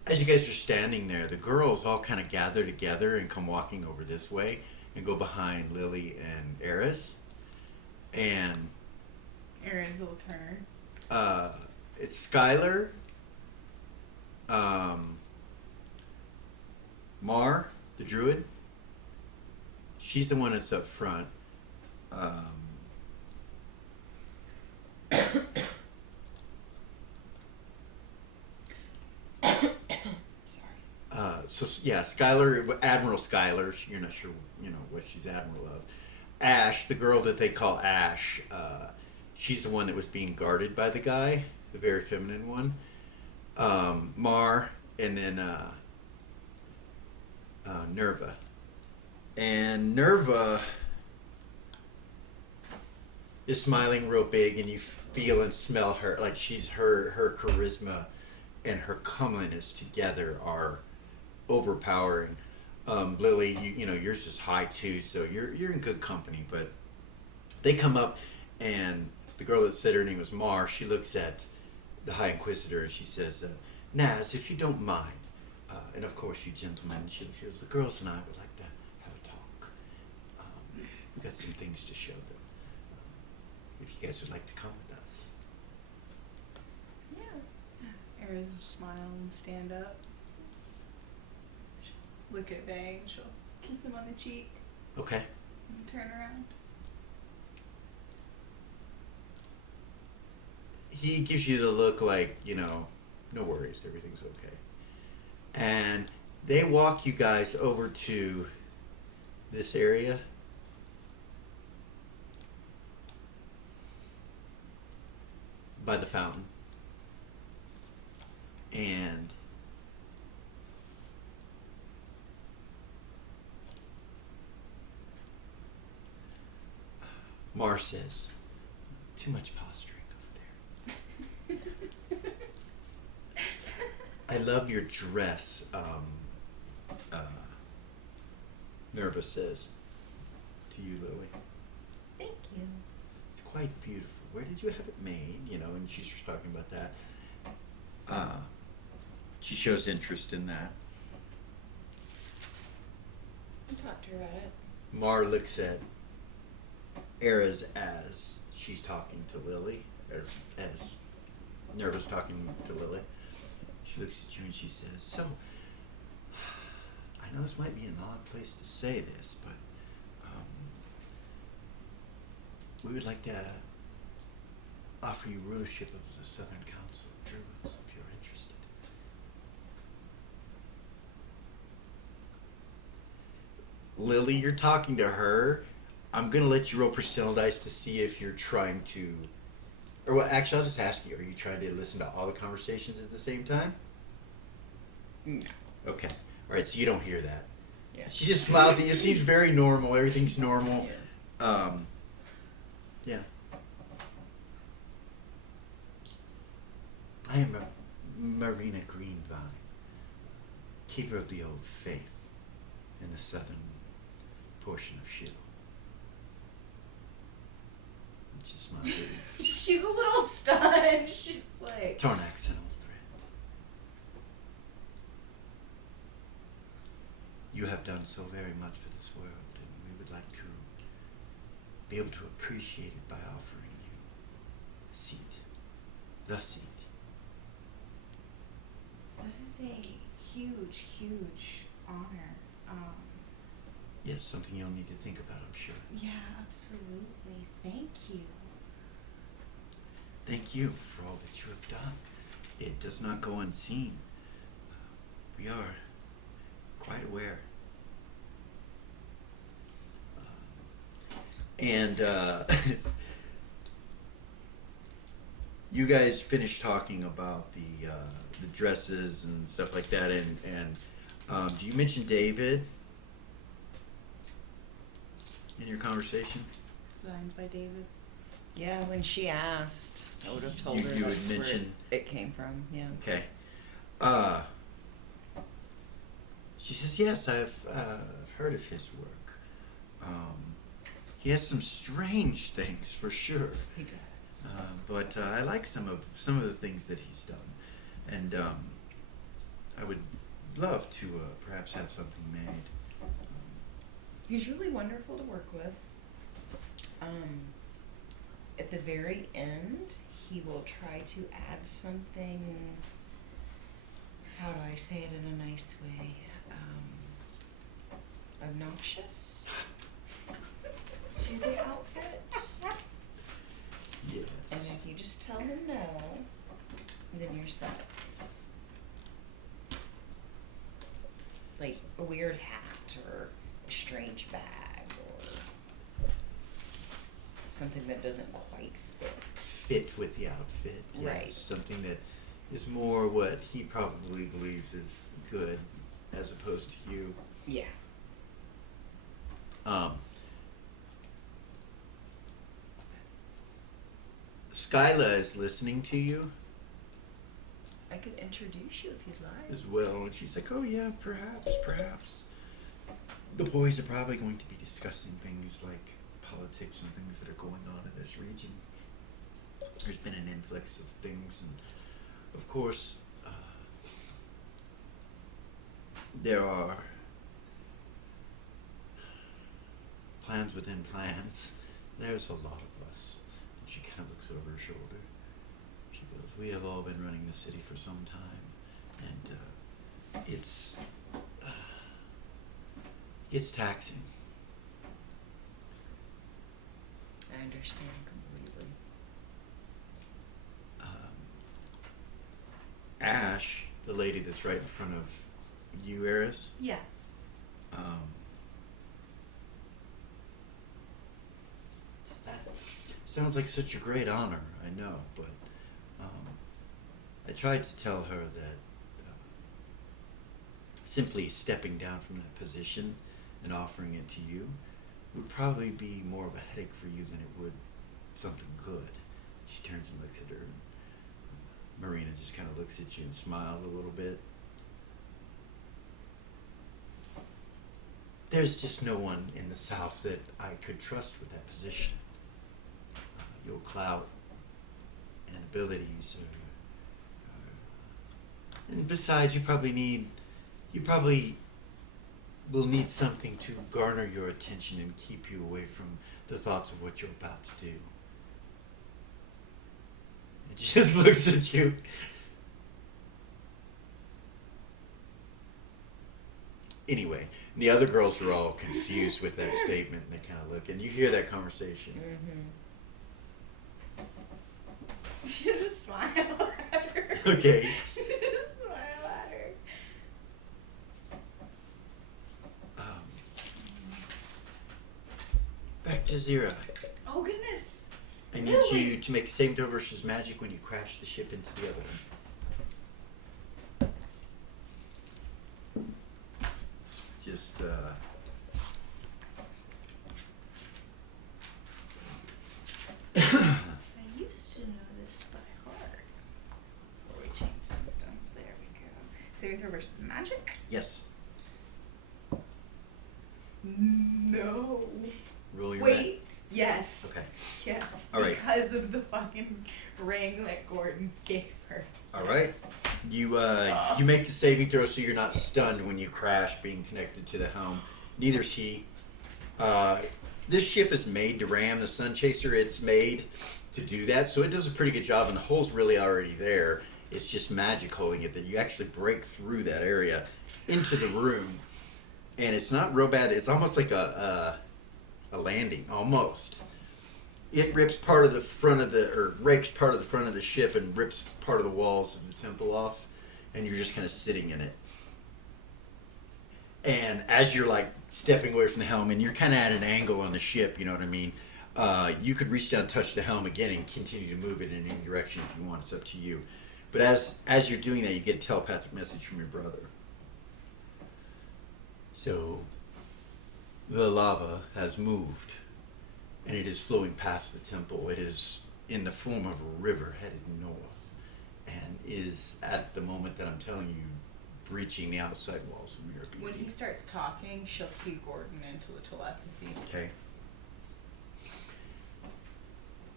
as you guys are standing there, the girls all kind of gather together and come walking over this way and go behind Lily and Eris. And Eris will turn. it's Skylar, Mar, the druid. She's the one that's up front. So yeah, Skylar, Admiral Skylar. You're not sure, you know, what she's admiral of. Ash, the girl that they call Ash. She's the one that was being guarded by the guy, the very feminine one. Mar, and then Nerva. And Nerva is smiling real big, and you feel and smell her, like she's her charisma and her comeliness together are overpowering. Lily, you know, yours is high too, so you're in good company. But they come up, and the girl that said her name was Mar, she looks at the High Inquisitor and she says, Naz, if you don't mind, and of course you gentlemen, she goes, the girls and I would like to have a talk. We've got some things to show them. If you guys would like to come with us. Yeah. Eris will smile and stand up. She'll look at Vang. She'll kiss him on the cheek. Okay. And turn around. He gives you the look like, you know, no worries, everything's okay. And they walk you guys over to this area. By the fountain. And Mar says, too much posturing over there. I love your dress, Nerva says to you, Lily. Thank you. It's quite beautiful. Where did you have it made? You know, and she's just talking about that. She shows interest in that. I talked to her about it. Mar looks at Eris as she's talking to Lily, or as Nerva's talking to Lily. She looks at you and she says, so, I know this might be an odd place to say this, but we would like to offer you rulership of the Southern Council of Druids if you're interested. Lily, you're talking to her. I'm going to let you roll percentile dice to see if you're trying to... Or well, actually, I'll just ask you, are you trying to listen to all the conversations at the same time? No. Okay. All right, so you don't hear that. Yeah. She just smiles at you. It seems very normal. Everything's normal. Yeah. Yeah. I am a Marina Greenvine, keeper of the old faith in the southern portion of Shield. And she smiles at you. She's a little stunned. She's like... Tornax, an old friend. You have done so very much for this world, and we would like to be able to appreciate it by offering you a seat. The seat. That is a huge, huge honor. Yes, something you'll need to think about, I'm sure. Yeah, absolutely. Thank you. Thank you for all that you have done. It does not go unseen. We are quite aware. And you guys finished talking about the dresses and stuff like that, and do you mention David in your conversation? Designs by David. Yeah, when she asked, I would have told You- her you had that's where mentioned- it came from. Yeah. Okay. She says, yes, I've heard of his work. He has some strange things for sure. He does. But I like some of the things that he's done, and I would love to perhaps have something made. He's really wonderful to work with. At the very end, he will try to add something. How do I say it in a nice way? Obnoxious to the outfit. And Yes. if you just tell him no, then you're set. Like a weird hat or a strange bag or something that doesn't quite fit. Fit with the outfit. Yes. Right. Something that is more what he probably believes is good, as opposed to you. Yeah. Skyla is listening to you I could introduce you if you'd like. as well, and she's like, oh yeah, perhaps. The boys are probably going to be discussing things like politics and things that are going on in this region. There's been an influx of things, and of course, there are plans within plans. There's a lot of us. And she kind of looks over her shoulder. She goes, we have all been running the city for some time, and it's taxing. I understand completely. Ash, the lady that's right in front of you, Eris, Yeah. that sounds like such a great honor, I know, but I tried to tell her that simply stepping down from that position and offering it to you would probably be more of a headache for you than it would something good. She turns and looks at her, and Marina just kind of looks at you and smiles a little bit. There's just no one in the South that I could trust with that position. Your clout and abilities and besides, you probably will need something to garner your attention and keep you away from the thoughts of what you're about to do. It just looks at you. Anyway, the other girls are all confused with that statement, and they kind of look, and you hear that conversation. She just smile at her. Okay. She just smile at her. Back to Zira. Oh goodness. I need you to make a saving throw versus magic when you crash the ship into the other one. Just, I used to know this by heart. Before we change systems, there we go. Saving throw versus magic? yes. No. Roll your Wait. Yes. Okay. Yes. All right. Because of the fucking ring that Gordon gave her. All right. Yes. You make the saving throw so you're not stunned when you crash being connected to the helm. Neither's he. This ship is made to ram the Sun Chaser. It's made to do that, so it does a pretty good job, and the hole's really already there. It's just magic holding it that you actually break through that area into the room, and it's not real bad. It's almost like a landing, almost. It rips part of the front of rakes part of the front of the ship and rips part of the walls of the temple off, and you're just kind of sitting in it. And as you're like stepping away from the helm, and you're kind of at an angle on the ship, you know what I mean? You could reach down and touch the helm again and continue to move it in any direction if you want. It's up to you. But as you're doing that, you get a telepathic message from your brother. So, the lava has moved and it is flowing past the temple. It is in the form of a river headed north, and is at the moment that I'm telling you breaching the outside walls of Mirabini. When he starts talking, she'll cue Gordon into the telepathy. Okay.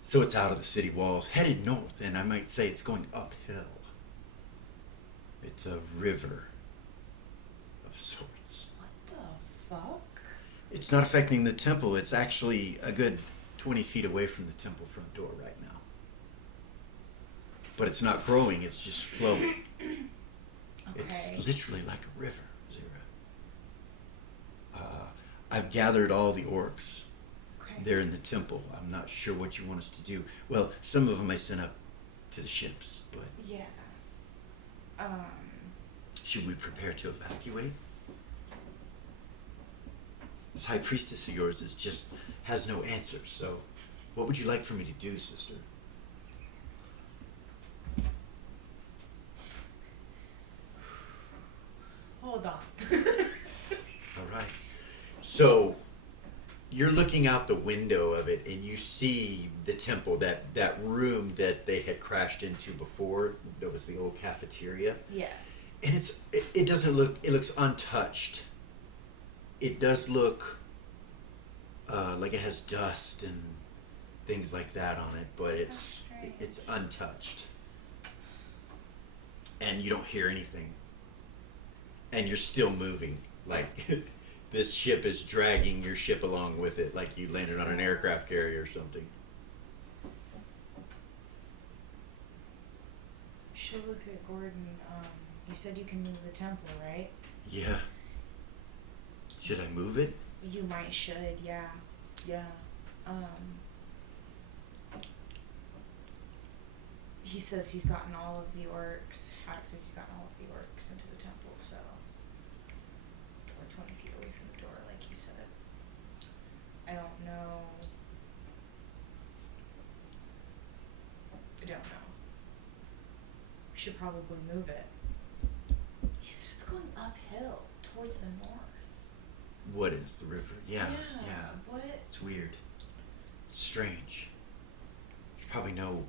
So it's out of the city walls, headed north, and I might say it's going uphill. It's a river of sorts. What the fuck? It's not affecting the temple. It's actually a good 20 feet away from the temple front door right now. But it's not growing, it's just flowing. It's Okay. literally like a river, Zira. I've gathered all the orcs. Okay. They're in the temple. I'm not sure what you want us to do. Well, some of them I sent up to the ships, but Yeah. should we prepare to evacuate? This high priestess of yours is just has no answers, so what would you like for me to do, sister? Hold on. All right. So you're looking out the window of it and you see the temple, that room that they had crashed into before. That was the old cafeteria. Yeah. And it doesn't look, it looks untouched. It does look like it has dust and things like that on it, but it's untouched. And you don't hear anything. And you're still moving. Like this ship is dragging your ship along with it, like you landed on an aircraft carrier or something. She'll look at Gordon. You said you can move the temple, right? Yeah. Should I move it? You might should, yeah. Yeah. He says he's gotten all of the orcs. Hack says he's gotten all of the orcs into the temple, so we're 20 feet away from the door, like he said. I don't know. We should probably move it. He said it's going uphill towards the north. What is the river? Yeah. What? It's weird. It's strange. You probably know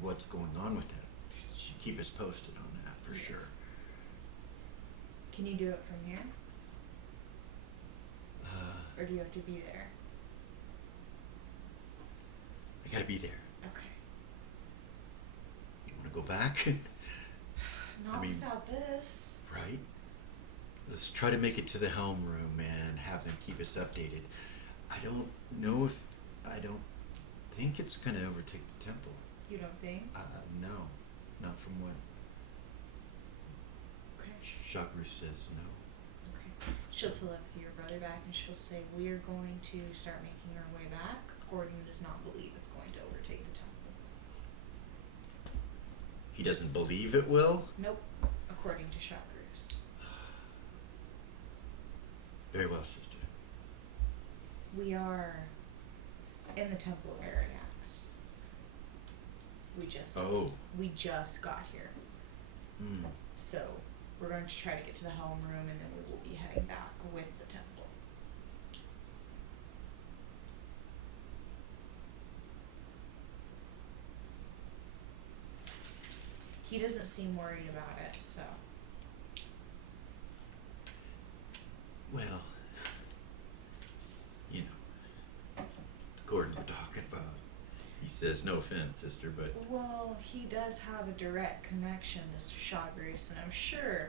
what's going on with that. You should keep us posted on that for sure. Can you do it from here? Or do you have to be there? I gotta be there. Okay. You wanna go back? Not mean- without this. Right? Let's try to make it to the helm room and have them keep us updated. I don't think it's gonna overtake the temple. You don't think? No. Not from what Okay. Chagru says, no. Okay. She'll telepathy your brother back and she'll say, we are going to start making our way back. Gordon does not believe it's going to overtake the temple. He doesn't believe it will? Nope. According to Chagru's. Very well, sister. We are in the Temple of Aragax. We just got here. Hmm. So we're going to try to get to the helm room and then we will be heading back with the temple. He doesn't seem worried about it, so. Well, you know, it's Gordon we're talking about. He says, no offense, sister, but Well, he does have a direct connection to Chagris, and I'm sure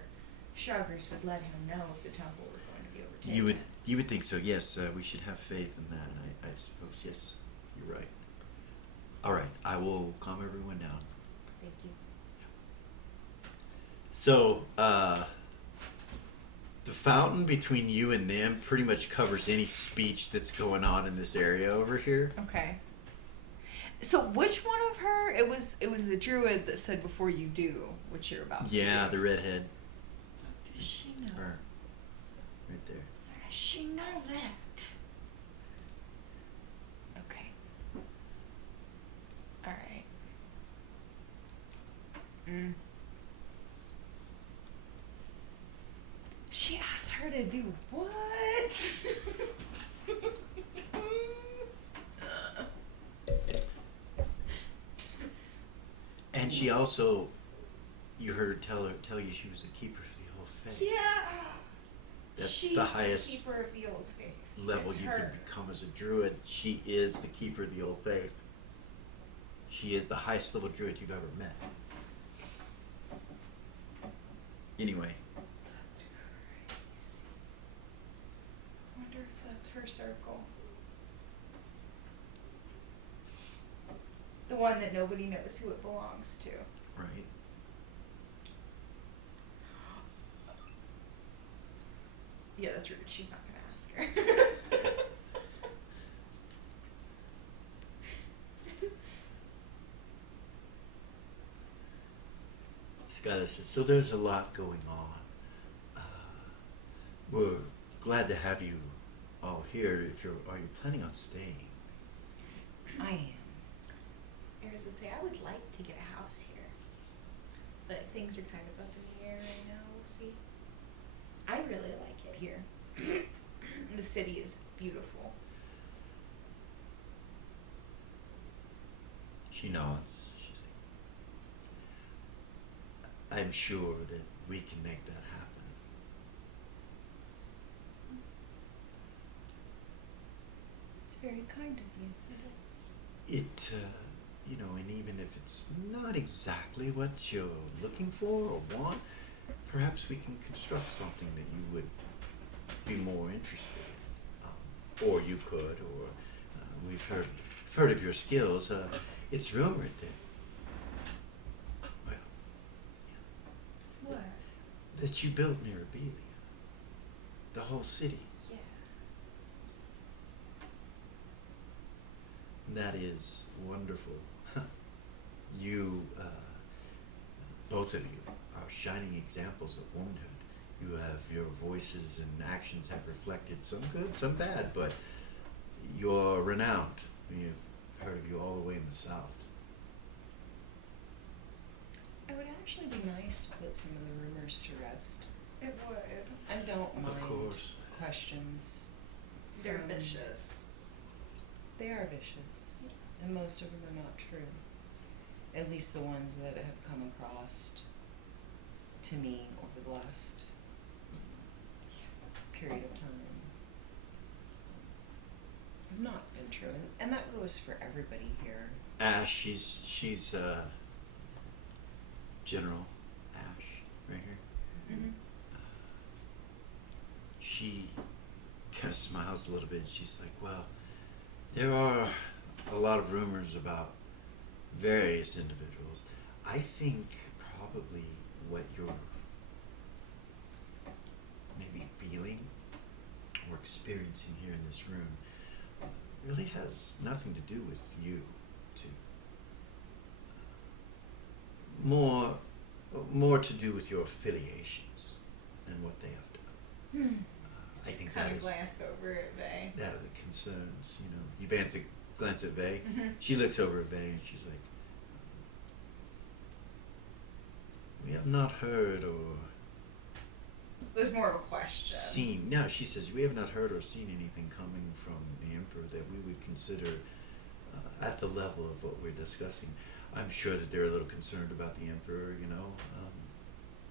Chagris would let him know if the temple were going to be overtaken. you would think so. Yes, we should have faith in that. I suppose. Yes, you're right. All right, I will calm everyone down. Thank you. So, the fountain between you and them pretty much covers any speech that's going on in this area over here. Okay. So which one of her? It was the druid that said before you do what you're about to Yeah, do. the redhead. Does she know? Her. Right there. Does she know that? Okay. All right. She asked her to do what? And she also, you heard her tell you she was a keeper of the old faith. Yeah. That's She's the highest keeper of the old faith. level It's you her. can become as a druid. She is the keeper of the old faith. She is the highest level druid you've ever met. Anyway, That's crazy. I wonder if that's her circle. The one that nobody knows who it belongs to. right? Yeah, that's rude. She's not gonna ask her. Skylar says, so there's a lot going on. We're glad to have you all here. Are you planning on staying? I am. Eris would say, I would like to get a house here. But things are kind of up in the air right now. We'll see. I really like it here. The city is beautiful. She nods. She's like, I'm sure that we can make that happen. It's very kind of you. It is. And even if it's not exactly what you're looking for or want, perhaps we can construct something that you would be more interested in. Or you could, or we've heard of your skills. It's rumored that, well, What? that you built Mirabilia, the whole city. Yeah. That is wonderful. You, both of you, are shining examples of womanhood. Your voices and actions have reflected some good, some bad, but you're renowned. We've heard of you all the way in the South. It would actually be nice to put some of the rumors to rest. It would. I don't mind Of course. questions. They're from- vicious. They are vicious, and most of them are not true. At least the ones that have come across to me over the last period of time have not been true, and that goes for everybody here. Ash, she's General Ash, right here. Mm-hmm. She kind of smiles a little bit. She's like, well, there are a lot of rumors about various individuals. I think probably what you're maybe feeling or experiencing here in this room really has nothing to do with you. More to do with your affiliations and what they have done. I think Kind that of is glance over at Vay. that are the concerns. You glance at Vay. Mm-hmm. She looks over at Vay and she's like, we have not heard or There's more of a question. seen. No, she says, we have not heard or seen anything coming from the Emperor that we would consider at the level of what we're discussing. I'm sure that they're a little concerned about the Emperor,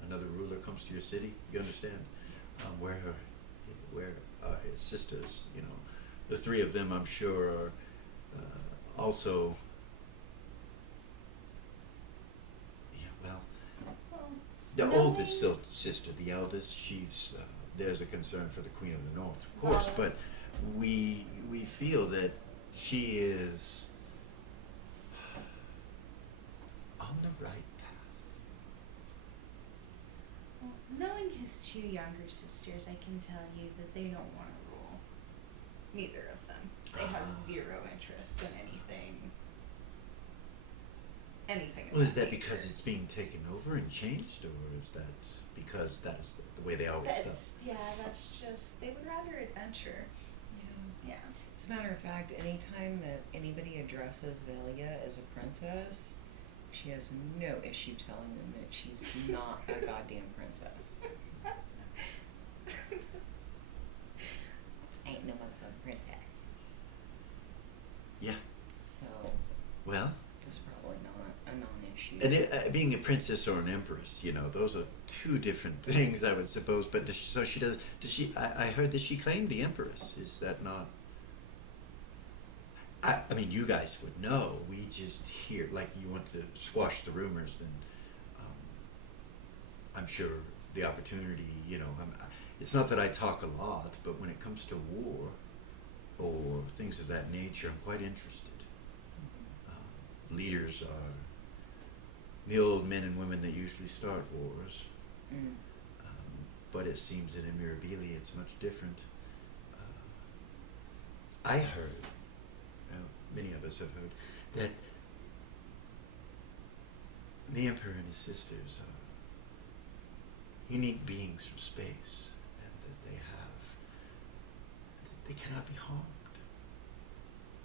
another ruler comes to your city, you understand? Where are his sisters, the three of them I'm sure are also, Well, the no. oldest sister, the eldest, she's there's a concern for the Queen of the North, of course, Got but it. we feel that she is on the right path. Well, knowing his two younger sisters, I can tell you that they don't want to rule. Neither of them. They have zero interest in anything. Of Well, is that nature. because it's being taken over and changed, or is that because that is the way they always That's just, they would rather adventure. Yeah. As a matter of fact, anytime that anybody addresses Velia as a princess, she has no issue telling them that she's not a goddamn princess. Ain't no motherfucking princess. Yeah. So, Well, it's probably not a non-issue. and being a princess or an empress, you know, those are two different things, I would suppose. But so she does. Does she? I heard that she claimed the empress. Is that not? I mean, you guys would know. We just hear, like, you want to squash the rumors, then I'm sure the opportunity, you know, it's not that I talk a lot, but when it comes to war or things of that nature, I'm quite interested. Leaders are the old men and women that usually start wars, but it seems that in Mirabilia it's much different. I heard, many of us have heard, that the Emperor and his sisters are unique beings from space, and that they cannot be harmed.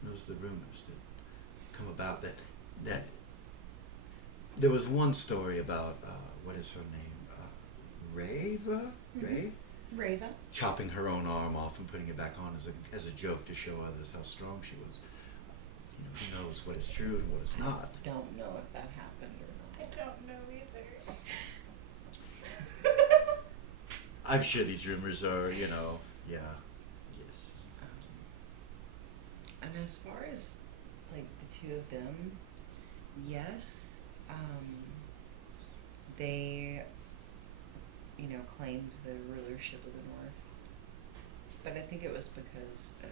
Those are the rumors that come about. That there was one story about what is her name, Rava, Rava. chopping her own arm off and putting it back on as a joke to show others how strong she was. You know, who knows what is true and what is not. Don't know if that happened or I not. don't know either. I'm sure these rumors are, you know, yeah, yes. And as far as like the two of them, yes, they, you know, claimed the rulership of the North, but I think it was because of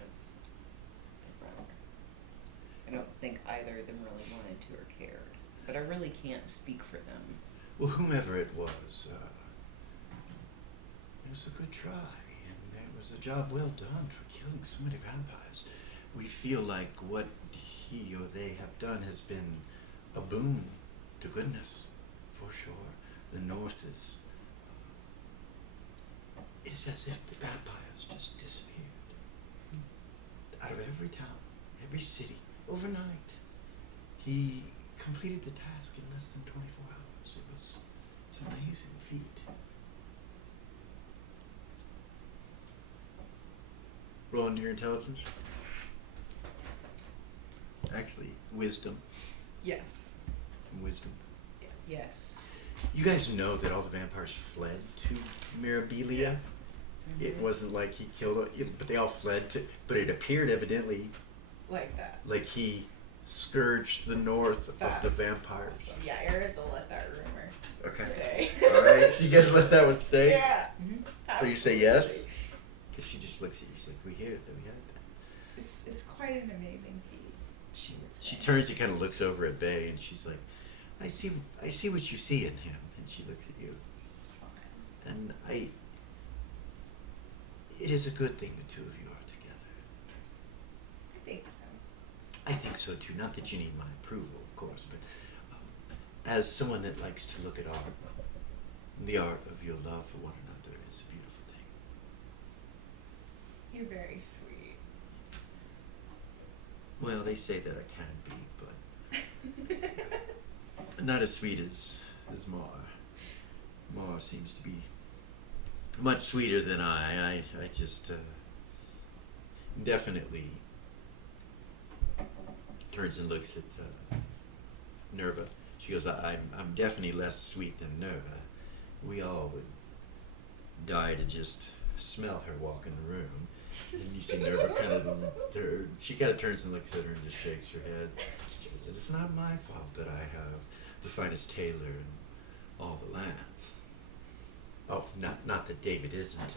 their brother. I don't think either of them really wanted to or cared, but I really can't speak for them. Well, whomever it was a good try, and it was a job well done for killing so many vampires. We feel like what he or they have done has been a boon to goodness, for sure. The North is, it is as if the vampires just disappeared out of every town, every city, overnight. He completed the task in less than 24 hours. It's an amazing feat. Roll into your intelligence. Actually, wisdom. Yes. Wisdom. Yes. Yes. You guys know that all the vampires fled to Mirabilia. It wasn't like he killed them, but they all fled to. But it appeared evidently Like that. like he scourged the north of the That's vampires. awesome. Yeah, Aries will let that rumor Okay. stay. All right. So you guys let that one stay. Yeah. So you say yes. She just looks at you. She's like, "We hear it. We heard that." It's quite an amazing feat, she would say. She turns and kind of looks over at Bay, and she's like, I see what you see in him." And she looks at you. It's fine. And it is a good thing the two of you are together. I think so. I think so too. Not that you need my approval, of course, but as someone that likes to look at art, the art of your love for one another is a beautiful thing. You're very sweet. Well, they say that I can be, but not as sweet as Mar. Mar seems to be much sweeter than I just definitely turns and looks at Nerva. She goes, I'm definitely less sweet than Nerva. We all would die to just smell her walk in the room. And you see Nerva she kind of turns and looks at her and just shakes her head. She goes, it's not my fault that I have the finest tailor in all the lands. Oh, not that David isn't.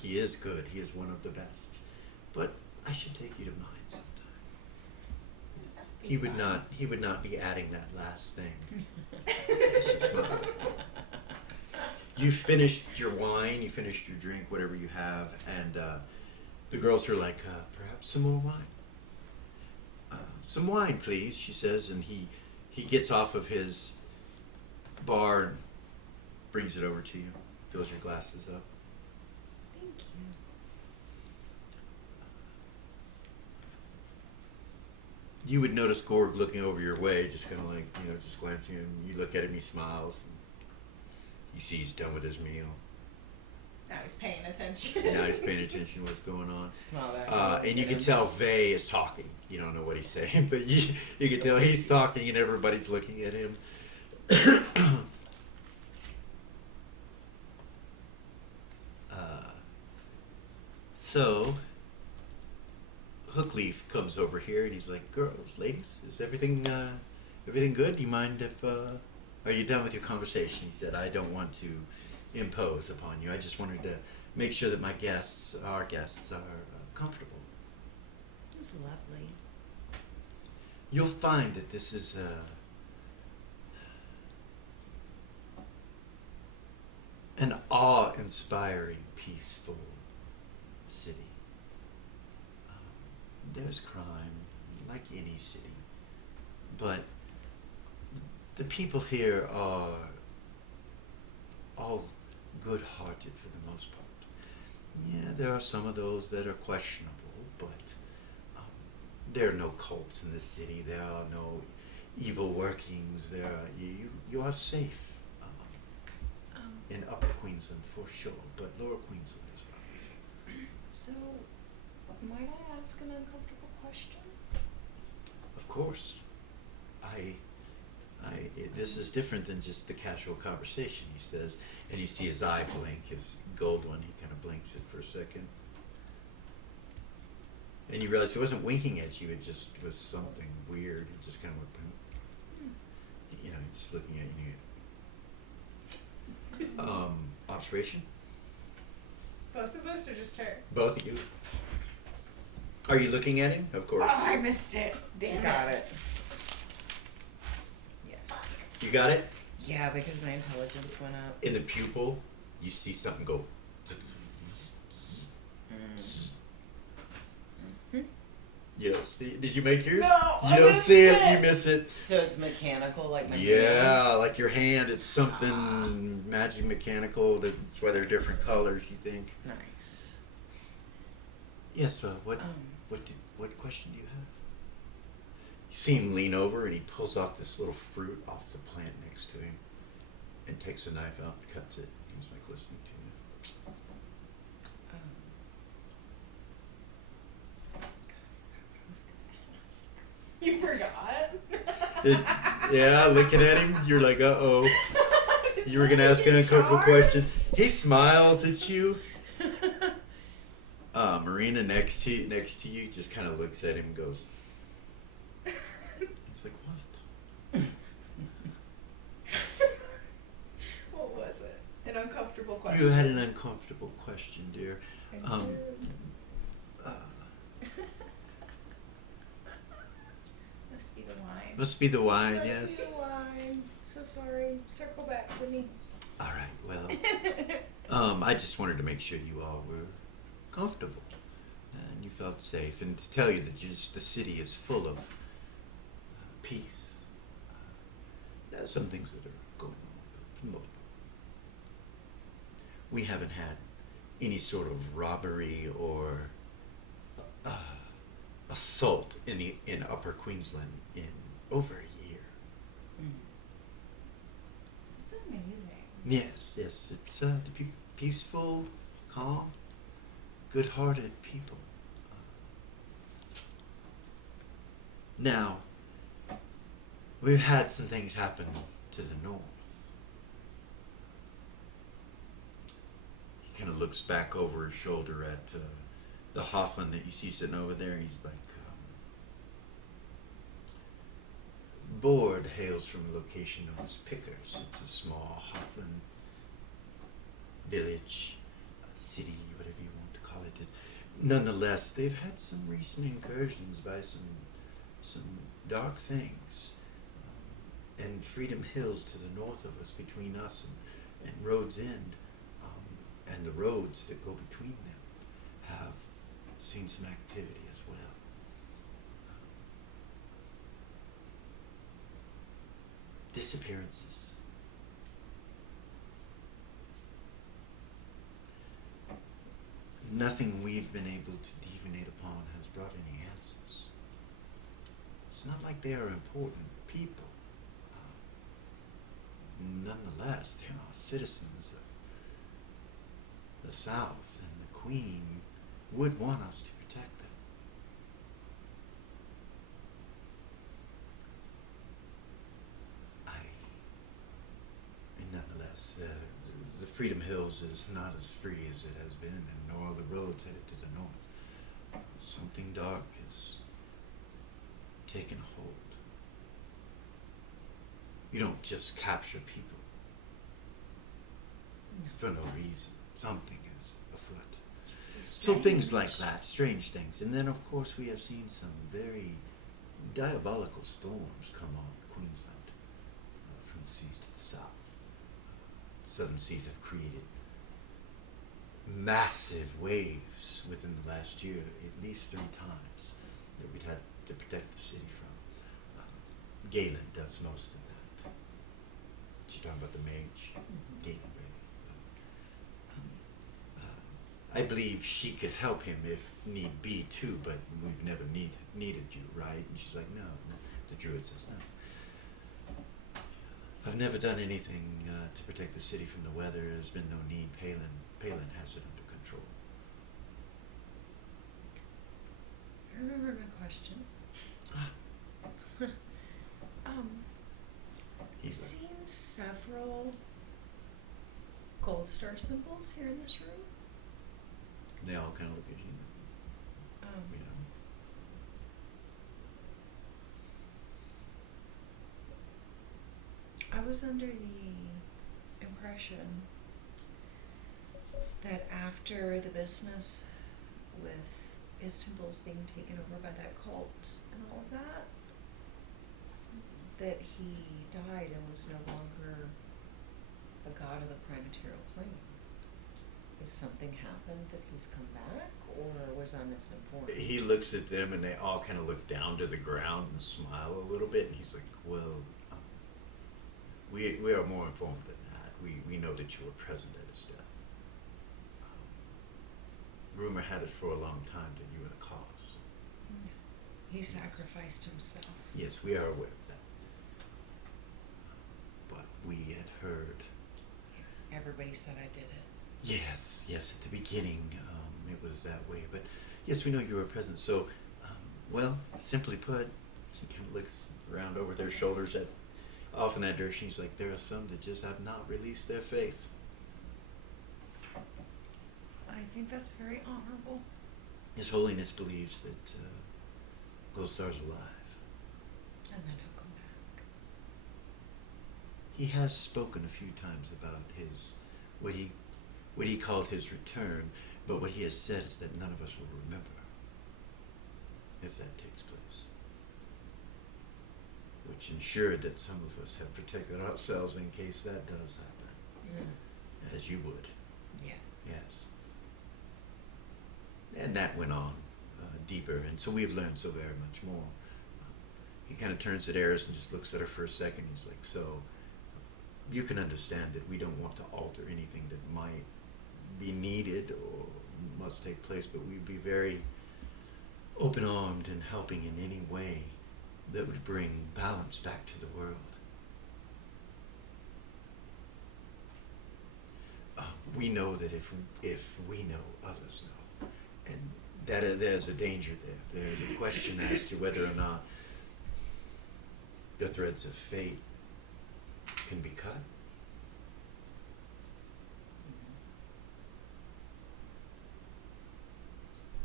He is good. He is one of the best. But I should take you to mine sometime. He would not be adding that last thing. She smiles. You finished your wine, you finished your drink, whatever you have, and the girls are like, perhaps some more wine. Some wine, please, she says, and he gets off of his bar and brings it over to you, fills your glasses up. Thank you. You would notice Gorg looking over your way, just kind of like, just glancing, and you look at him, he smiles. You see he's done with his meal. Now he's paying attention. Now he's paying attention to what's going on. Smile back. And you can tell Vay is talking. You don't know what he's saying, but you can tell he's talking and everybody's looking at him. So, Hookleaf comes over here and he's like, "Girls, ladies, is everything good? Do you mind if are you done with your conversation?" He said, "I don't want to impose upon you. I just wanted to make sure that our guests, are comfortable. That's lovely. You'll find that this is an awe-inspiring, peaceful city. There's crime, like any city, but the people here are all good-hearted for the most part. Yeah, there are some of those that are questionable, but there are no cults in this city. There are no evil workings. You are safe in Upper Queensland for sure, but Lower Queensland as well. So, might I ask an uncomfortable question? Of course, this is different than just the casual conversation, he says, and you see his eye blink, his gold one, he kind of blinks it for a second. And you realize he wasn't winking at you, it just was something weird. He just kind of went, you know, just looking at you. Observation? Both of us or just her? Both of you. Are you looking at him? Of course. Oh, I missed it. Damn Got it. Yes. You got it? Yeah, because my intelligence went up. In the pupil, you see something go. You don't see it. Did you make yours? No, you I don't missed see it. it. You miss it. So it's mechanical, like my Yeah, hand? like your hand. It's something magic mechanical. That's why they're different colors. You think? Nice. Yes. What question do you have? You see him lean over and he pulls off this little fruit off the plant next to him, and takes a knife out and cuts it. He's like listening to you. I was gonna ask. You forgot? Yeah, looking at him, you're like, uh-oh. You were gonna ask an uncomfortable question. He smiles at you. Marina next to you just kind of looks at him and goes. It's like, what? What was it? An uncomfortable question. You had an uncomfortable question, dear. Must be the wine. Must be the wine, Must yes. be the wine. So sorry. Circle back to me. All right, well, I just wanted to make sure you all were comfortable and you felt safe, and to tell you that the city is full of peace. There are some things that are going on, but for the most part, we haven't had any sort of robbery or assault in Upper Queensland in over a year. That's amazing. Yes, it's peaceful, calm, good-hearted people. Now, we've had some things happen to the north. He kind of looks back over his shoulder at the Hoffman that you see sitting over there. He's like, Board hails from a location known as Pickers. It's a small Hoffman village, city, whatever you want to call it. Nonetheless, they've had some recent incursions by some dark things. And Freedom Hills to the north of us, between us and Rhodes End, and the roads that go between them, have seen some activity as well. Disappearances. Nothing we've been able to divinate upon has brought any answers. It's not like they are important people. Nonetheless, they are citizens of the South, and the Queen would want us to protect them. Freedom Hills is not as free as it has been, and nor are the roads headed to the north. Something dark is taking hold. You don't just capture people for no reason. Something is afoot. So things like that, strange things. And then, of course, we have seen some very diabolical storms come on Queensland from the seas to the south. Southern seas have created massive waves within the last year, at least 3 times, that we'd had to protect the city from. Galen does most of that. She's talking about the mage, Galen Ray. I believe she could help him if need be too, but we've never needed you, right? And she's like, no. The druid says no. I've never done anything to protect the city from the weather. There's been no need. Palin has it under control. I remember my question. I've He's seen several gold star symbols here in this room. they all kind of look at you, you know. I was under the impression that after the business with Istanbul's being taken over by that cult and all of that, that he died and was no longer a god of the prime material plane. Has something happened that he's come back, or was I misinformed? He looks at them, and they all kind of look down to the ground and smile a little bit. And he's like, "Well, we are more informed than that. We know that you were present at his death. Rumor had it for a long time that you were the cause. He sacrificed himself. Yes, we are aware of that. But we had heard." Everybody said I did it. Yes, at the beginning, it was that way. But yes, we know you were present. So, well, simply put, he kind of looks around over their shoulders off in that direction. He's like, there are some that just have not released their faith. I think that's very honorable. His Holiness believes that Gold Star's alive. And then he'll come back. He has spoken a few times about what he called his return, but what he has said is that none of us will remember if that takes place. Which ensured that some of us have protected ourselves in case that does happen. As you would. Yeah. Yes. And that went on deeper, and so we've learned so very much more. He kind of turns at Eris and just looks at her for a second. He's like, so you can understand that we don't want to alter anything that might be needed or must take place, but we'd be very open-armed in helping in any way that would bring balance back to the world. We know that if we know, others know, and that there's a danger there. There's a question as to whether or not the threads of fate can be cut.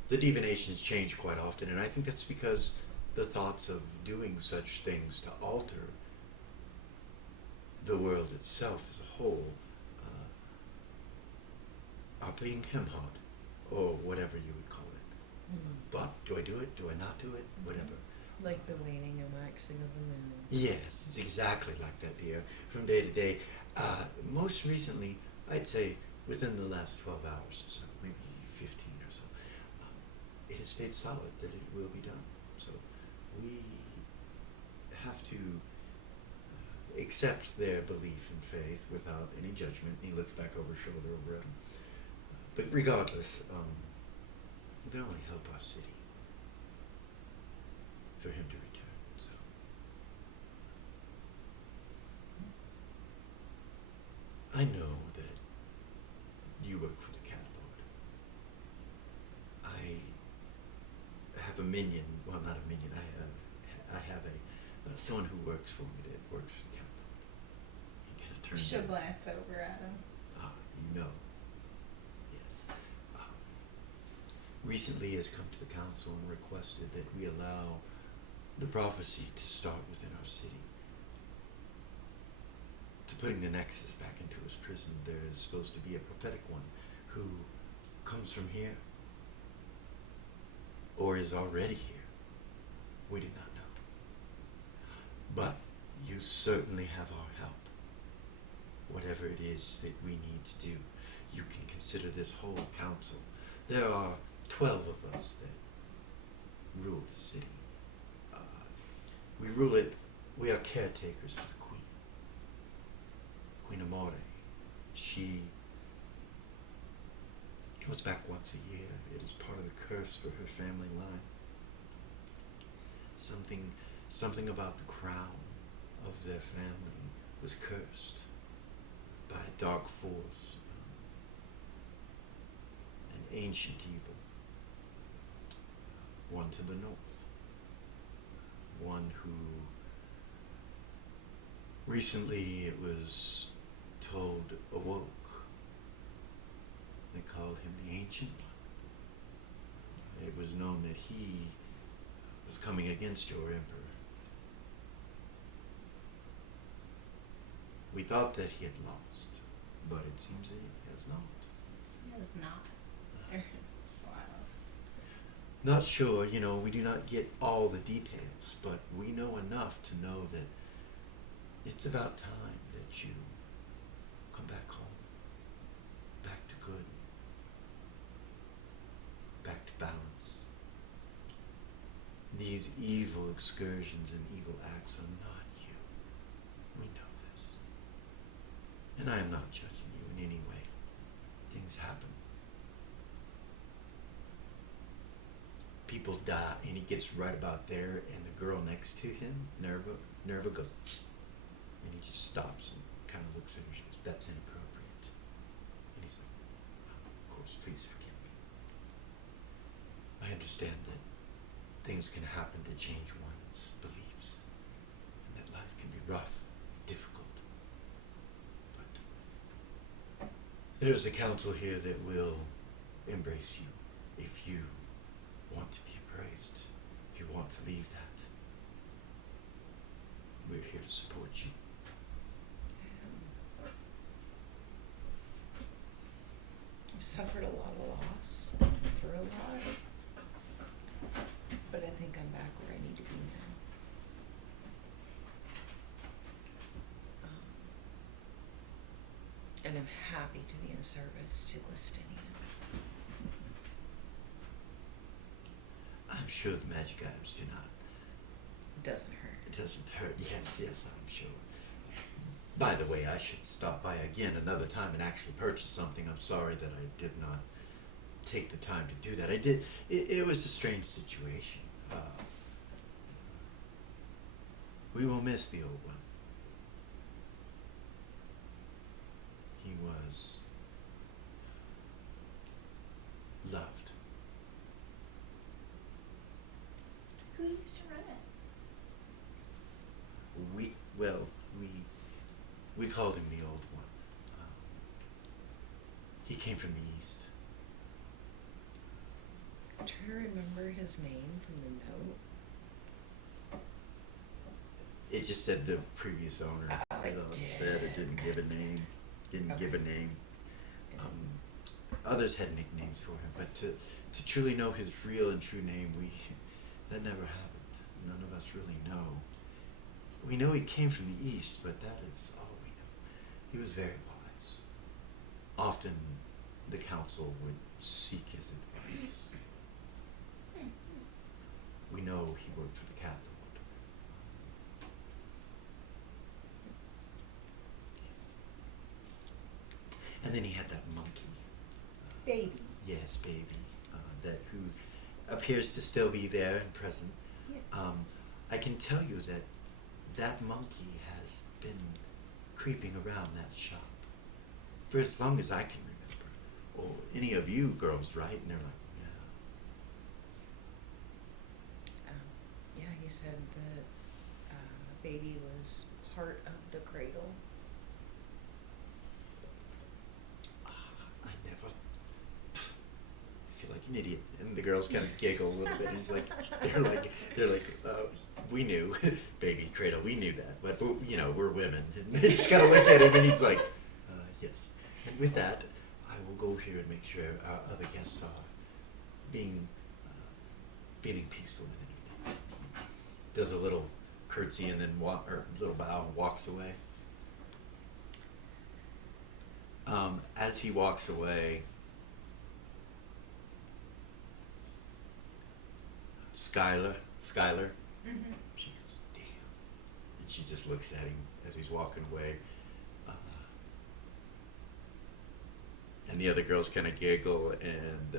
The divinations change quite often, and I think that's because the thoughts of doing such things to alter the world itself as a whole are being hemmed, or whatever you would call it. But do I do it? Do I not do it? Whatever. Like the waning and waxing of the moon. Yes, it's exactly like that, dear. From day to day. Most recently, I'd say within the last 12 hours or so, maybe 15 or so, it has stayed solid that it will be done. So we have to accept their belief and faith without any judgment. He looks back over his shoulder over at him. But regardless, we can only help our city for him to return. So I know that you work for the Cat Lord. I have a minion. Well, not a minion. I have a someone who works for me that works for the Cat Lord. He kind of turns. She'll glance over at him. You know. Yes. Recently has come to the council and requested that we allow the prophecy to start within our city. To putting the Nexus back into his prison, there is supposed to be a prophetic one who comes from here or is already here. We do not know. But you certainly have our help. Whatever it is that we need to do, you can consider this whole council. There are 12 of us that rule the city. We rule it, we are caretakers for the Queen. Queen Amore. She comes back once a year. It is part of the curse for her family line. Something about the crown of their family was cursed by a dark force, an ancient evil. One to the north. One who recently, it was told, awoke. They called him the Ancient One. It was known that he was coming against your emperor. We thought that he had lost, but it seems that he has not. He is not. There's a smile. Not sure, we do not get all the details, but we know enough to know that it's about time that you come back home, back to good, back to balance. These evil excursions and evil acts are not you. We know this. And I am not judging you in any way. Things happen. People die, and he gets right about there, and the girl next to him, Nerva goes, and he just stops and kind of looks at her. She goes, "That's inappropriate." And he's like, "Of course, please forgive me. I understand that things can happen to change one's beliefs, and that life can be rough, difficult. But there's a council here that will embrace you if you want to be embraced, if you want to leave that. We're here to support you." I've suffered a lot of loss through a lot, but I think I'm back where I need to be now. And I'm happy to be in service to Listinia. I'm sure the magic items do not. It doesn't hurt. It doesn't hurt. Yes, I'm sure. By the way, I should stop by again another time and actually purchase something. I'm sorry that I did not take the time to do that. I did. It was a strange situation. We will miss the old one. He was loved. Who used to run it? We called him the old one. He came from the east. I'm trying to remember his name from the note. It just said the previous owner. It That's all it did. said. It didn't give a name. Didn't give a name. Others had nicknames for him, but to truly know his real and true name, that never happened. None of us really know. We know he came from the east, but that is all we know. He was very wise. Often the council would seek his advice. We know he worked for the Catholic. And then he had that monkey. Baby. Yes, baby. Who appears to still be there and present. Yes. I can tell you that monkey has been creeping around that shop for as long as I can remember. Or any of you girls, right? And they're like, yeah. Yeah, he said that baby was part of the cradle. an idiot. And the girls kind of giggle a little bit. He's like, they're like, we knew, baby cradle, we knew that, but you know, we're women. And they just kind of look at him, and he's like, yes. And with that, I will go here and make sure our other guests are being peaceful and everything. Does a little curtsy and then or little bow and walks away. As he walks away, Skylar, Mm-hmm. she goes, damn. And she just looks at him as he's walking away. And the other girls kind of giggle, and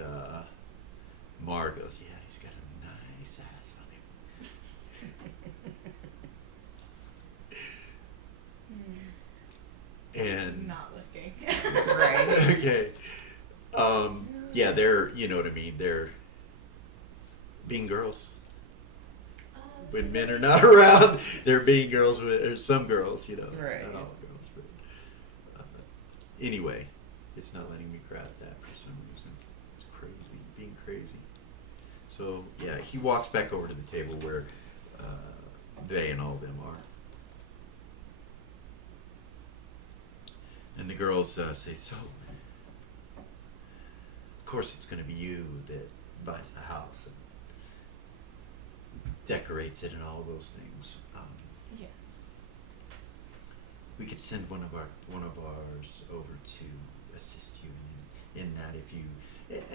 Mar goes, yeah, he's got a nice ass on him. And Not looking. Right. okay. Yeah, they're, you know what I mean, they're being girls. When men are not around, they're being girls, or some girls, you know. Right. Not all girls, but anyway, it's not letting me grab that for some reason. It's crazy, being crazy. So, yeah, he walks back over to the table where they and all of them are. And the girls say, so, of course it's going to be you that buys the house and decorates it and all of those things. Yeah. We could send one of ours over to assist you in that, if you,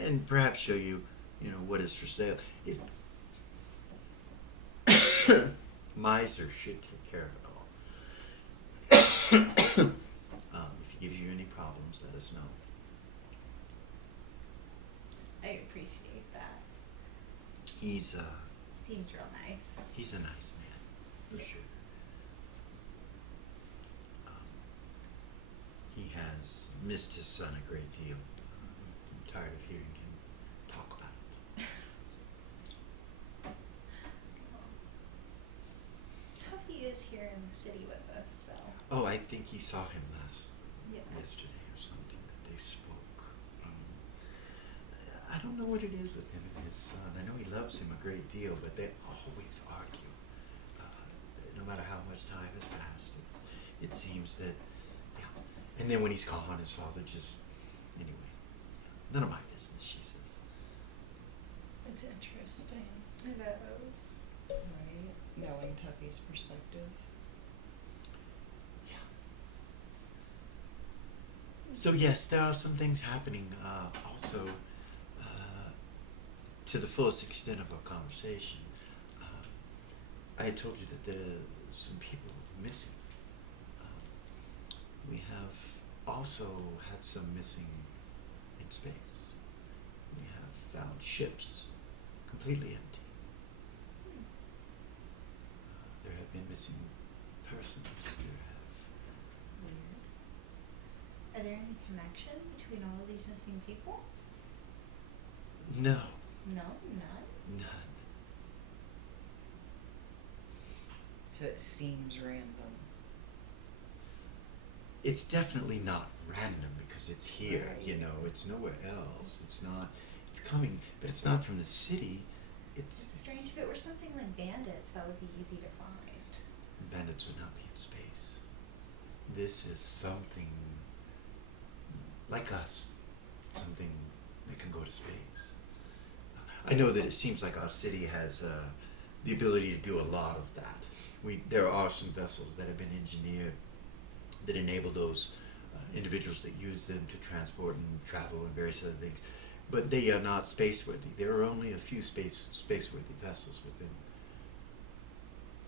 and perhaps show you, you know, what is for sale. If Miser should take care of it all. If he gives you any problems, let us know. I appreciate that. He's Seems real nice. he's a nice man, for Yeah. sure. He has missed his son a great deal. I'm tired of hearing him talk about it. Tuffy is here in the city with us, so Oh, I think he saw him yeah. yesterday or something, that they spoke. I don't know what it is with him and his son. I know he loves him a great deal, but they always argue. No matter how much time has passed, it seems that, yeah. And then when he's gone, his father just, anyway, none of my business, she says. It's interesting. It is. Right. Knowing Tuffy's perspective. Yeah. So yes, there are some things happening. Also, to the fullest extent of our conversation, I had told you that there's some people missing. We have also had some missing in space. We have found ships completely empty. There have been missing persons. There have. Weird. Are there any connection between all of these missing people? No, No, none. none. So it seems random. It's definitely not random because it's here, Right. you know, it's nowhere else. It's not, it's coming, but it's not from the city. It's strange. If it were something like bandits, that would be easy to find. Bandits would not be in space. This is something like us, something that can go to space. I know that it seems like our city has the ability to do a lot of that. There are some vessels that have been engineered that enable those individuals that use them to transport and travel and various other things, but they are not space-worthy. There are only a few space-worthy vessels within,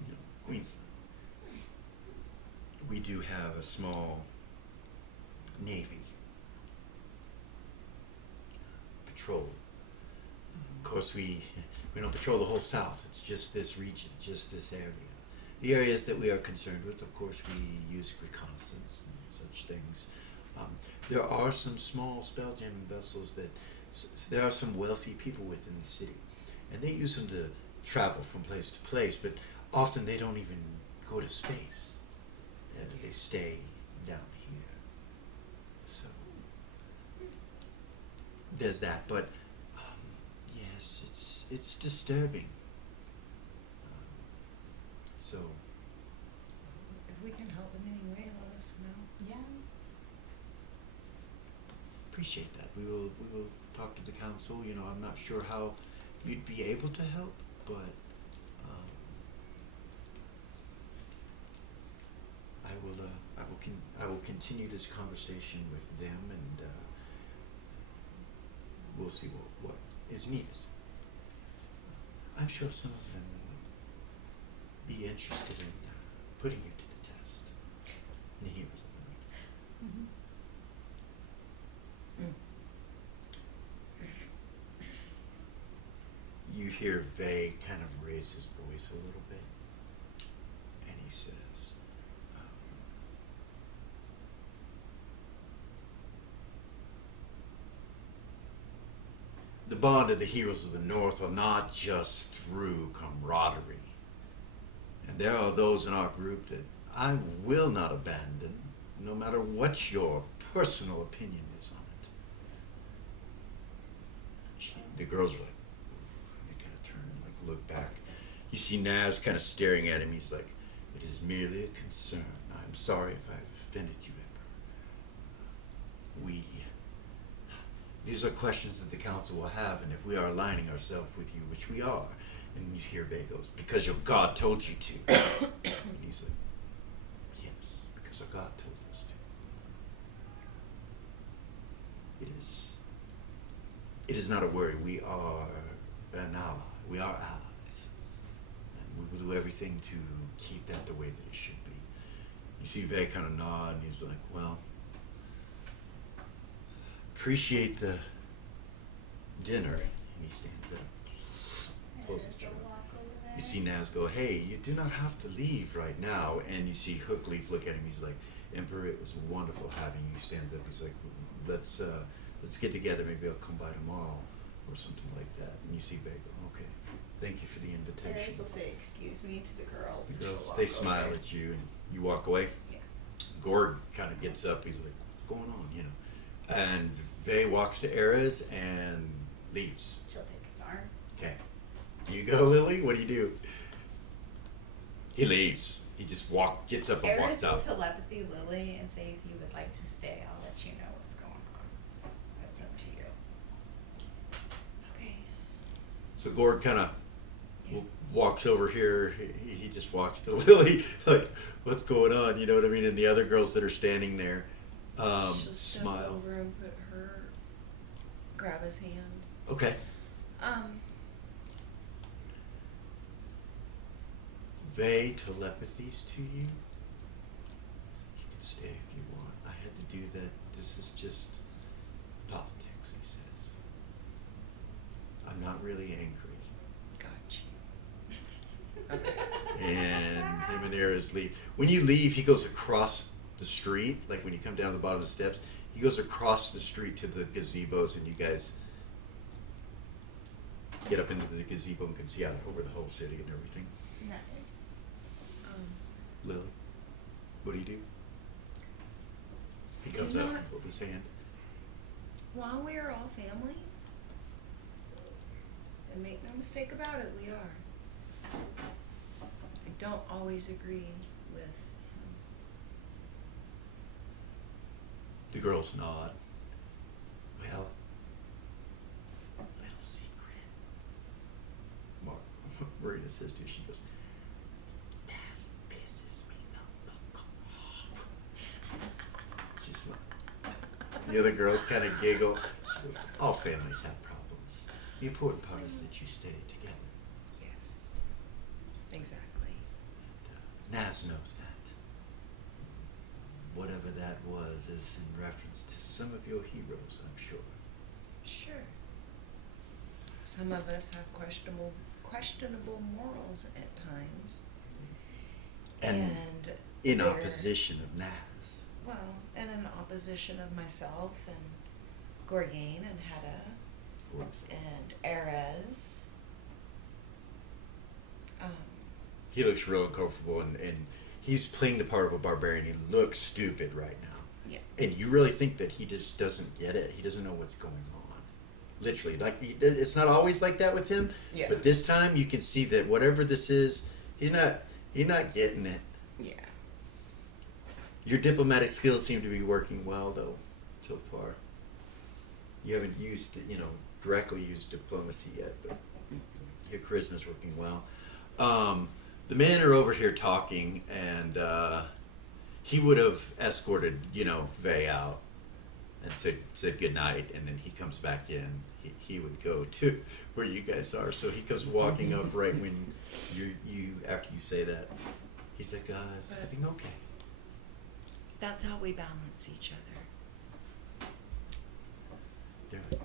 you know, Queensland. We do have a small navy patrol. Of course, we don't patrol the whole South. It's just this region, just this area. The areas that we are concerned with, of course, we use reconnaissance and such things. There are some small spell-jamming vessels that, there are some wealthy people within the city, and they use them to travel from place to place, but often they don't even go to space. They stay down here. So, there's that, but it's disturbing. So If we can help in any way, let us know. Yeah. appreciate that. We will talk to the council. You know, I'm not sure how you'd be able to help, but I will continue this conversation with them, and we'll see what is needed. I'm sure some of them will be interested in putting you to the test. The heroes of the night. You hear Vay kind of raise his voice a little bit, and he says, the bond of the heroes of the North are not just through camaraderie. And there are those in our group that I will not abandon, no matter what your personal opinion is on it. The girls are like, they kind of turn and like look back. You see Naz kind of staring at him. He's like, it is merely a concern. I'm sorry if I've offended you, Emperor. These are questions that the council will have, and if we are aligning ourselves with you, which we are, and you hear Vay goes, because your God told you to. And he's like, yes, because our God told us to. It is not a worry. We are an ally. We are allies. And we will do everything to keep that the way that it should be. You see Vay kind of nod, and he's like, well, appreciate the dinner. And he stands up. Closes There's the a door. walk over there. You see Naz go, hey, you do not have to leave right now. And you see Hookleaf look at him. He's like, Emperor, it was wonderful having you. He stands up. He's like, let's get together. Maybe I'll come by tomorrow or something like that. And you see Vay go, okay, thank you for the invitation. Paris will say excuse me to the girls. The and she'll girls, walk they smile over. at you, and you walk away. Yeah. Gord kind of gets up. He's like, what's going on, you know? And Vay walks to Erez and leaves. She'll take his arm. Okay. You go, Lily? What do you do? He leaves. He just gets up and Eris walks will out. telepathy Lily and say if you would like to stay, I'll let you know what's going on. That's up to you. Okay. So Gord kind of walks over here. He just walks to Lily, like, what's going on? You know what I mean? And the other girls that are standing there She'll step smile. over and grab his hand. Okay. Vay telepathies to you. You can stay if you want. I had to do that. This is just politics, he says. I'm not really angry. Got you. Okay. And him and Eris leave. When you leave, he goes across the street, like when you come down to the bottom of the steps, he goes across the street to the gazebos, and you guys get up into the gazebo and can see out over the whole city and everything. Nice. Lily, what do you do? He Do comes up not- and holds his hand. While we are all family, and make no mistake about it, we are. I don't always agree with him. The girls nod. Well, little secret. Marina says to you, she goes, that pisses me the fuck off. She smiles. The other girls kind of giggle. She goes, all families have problems. The important part is that you stay together. Yes. Exactly. And Naz knows that. Whatever that was is in reference to some of your heroes, I'm sure. Sure. Some of us have questionable morals at times. And in they're- opposition of Naz. Well, and in opposition of myself and Gorgain and Hedda and Erez. He looks real uncomfortable, and he's playing the part of a barbarian. He looks stupid right now. Yeah. And you really think that he just doesn't get it. He doesn't know what's going on. literally. Like it's not always like that with him, Yeah. but this time you can see that whatever this is, he's not getting it. Yeah. Your diplomatic skills seem to be working well, though, so far. You haven't directly used diplomacy yet, but your charisma's working well. The men are over here talking, and he would have escorted, Vay out and said good night, and then he comes back in. He would go to where you guys are, so he comes walking up right when you after you say that. He's like, is everything okay? That's how we balance each other. They're like,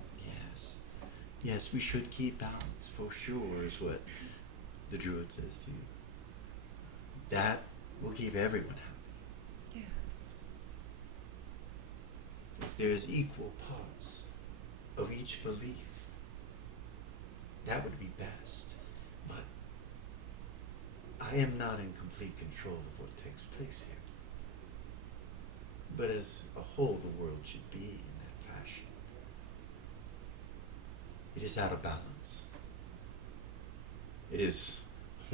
yes, we should keep balance for sure, is what the druid says to you. That will keep everyone happy. Yeah. If there is equal parts of each belief, that would be best. But I am not in complete control of what takes place here. But as a whole, the world should be in that fashion. It is out of balance. It is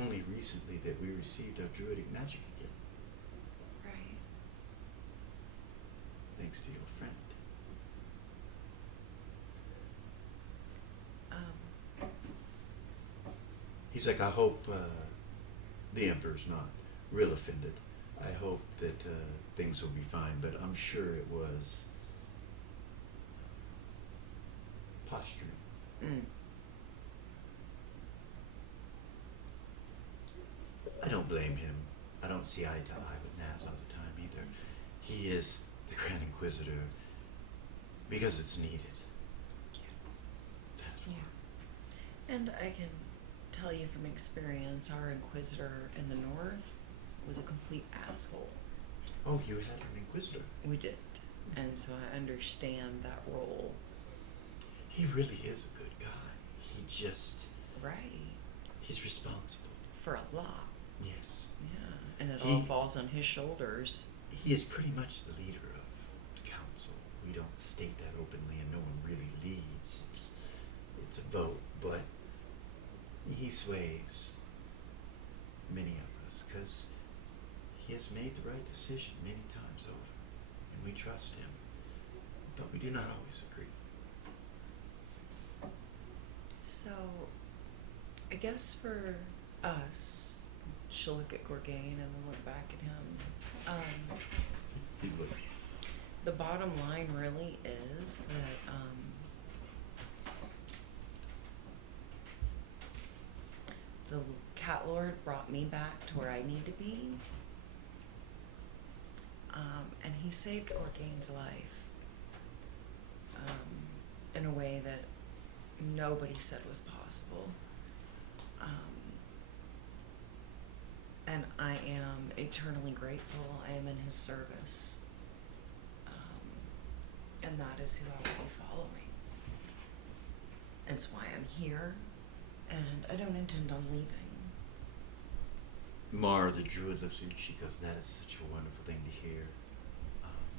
only recently that we received our druidic magic again, Right. thanks to your friend. He's like, I hope the Emperor's not real offended. I hope that things will be fine, but I'm sure it was posturing. Mm. I don't blame him. I don't see eye to eye with Naz all the time either. He is the Grand Inquisitor because it's needed. That's why. Yeah. And I can tell you from experience, our Inquisitor in the North was a complete asshole. Oh, you had an Inquisitor. We did. And so I understand that role. He really is a good guy. He just, Right. he's responsible. For a lot. Yes. Yeah. And it He- all falls on his shoulders. He is pretty much the leader of the council. We don't state that openly, and no one really leads. It's a vote, but he sways many of us because he has made the right decision many times over, and we trust him. But we do not always agree. So, I guess for us, she'll look at Gorgain and then look back at him. He's looking. The bottom line really is that the Cat Lord brought me back to where I need to be, and he saved Gorgain's life in a way that nobody said was possible. And I am eternally grateful. I am in his service. And that is who I will be following. It's why I'm here, and I don't intend on leaving. Mar, the druid, looks at you. She goes, "That is such a wonderful thing to hear.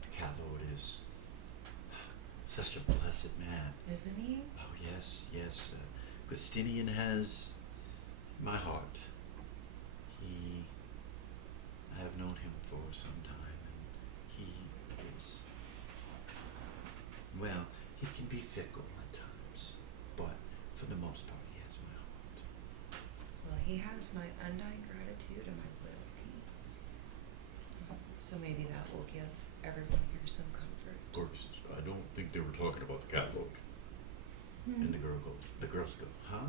The Cat Lord is such a blessed man." Isn't he? Oh yes, yes. Gustinian has my heart. I have known him for some time, and he is, well, he can be fickle at times, but for the most part, he has my heart. Well, he has my undying gratitude and my loyalty. So maybe that will give everyone here some comfort. Of course, I don't think they were talking about the Cat Lord. And the girls go, huh?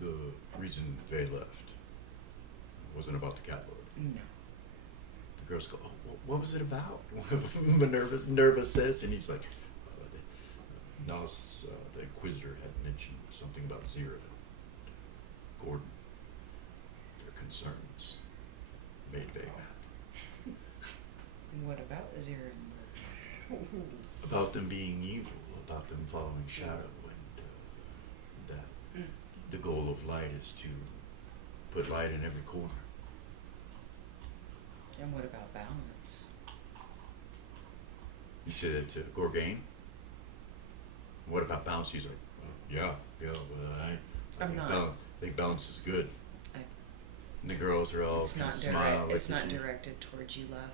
The reason they left wasn't about the Cat Lord. No. The girls go, "Oh, what was it about?" Minerva says, and he's like, Nas, the Inquisitor had mentioned something about Zira. Gordon, their concerns made Vay mad. And what about Azir and About them being evil, about them following Shadow, and that the goal of light is to put light in every corner. And what about balance? You said it to Gorgain? What about bounce? He's like, yeah, but I think bounce is good. And the girls are all It's kind not of smile. it's look at not you. directed towards you, love.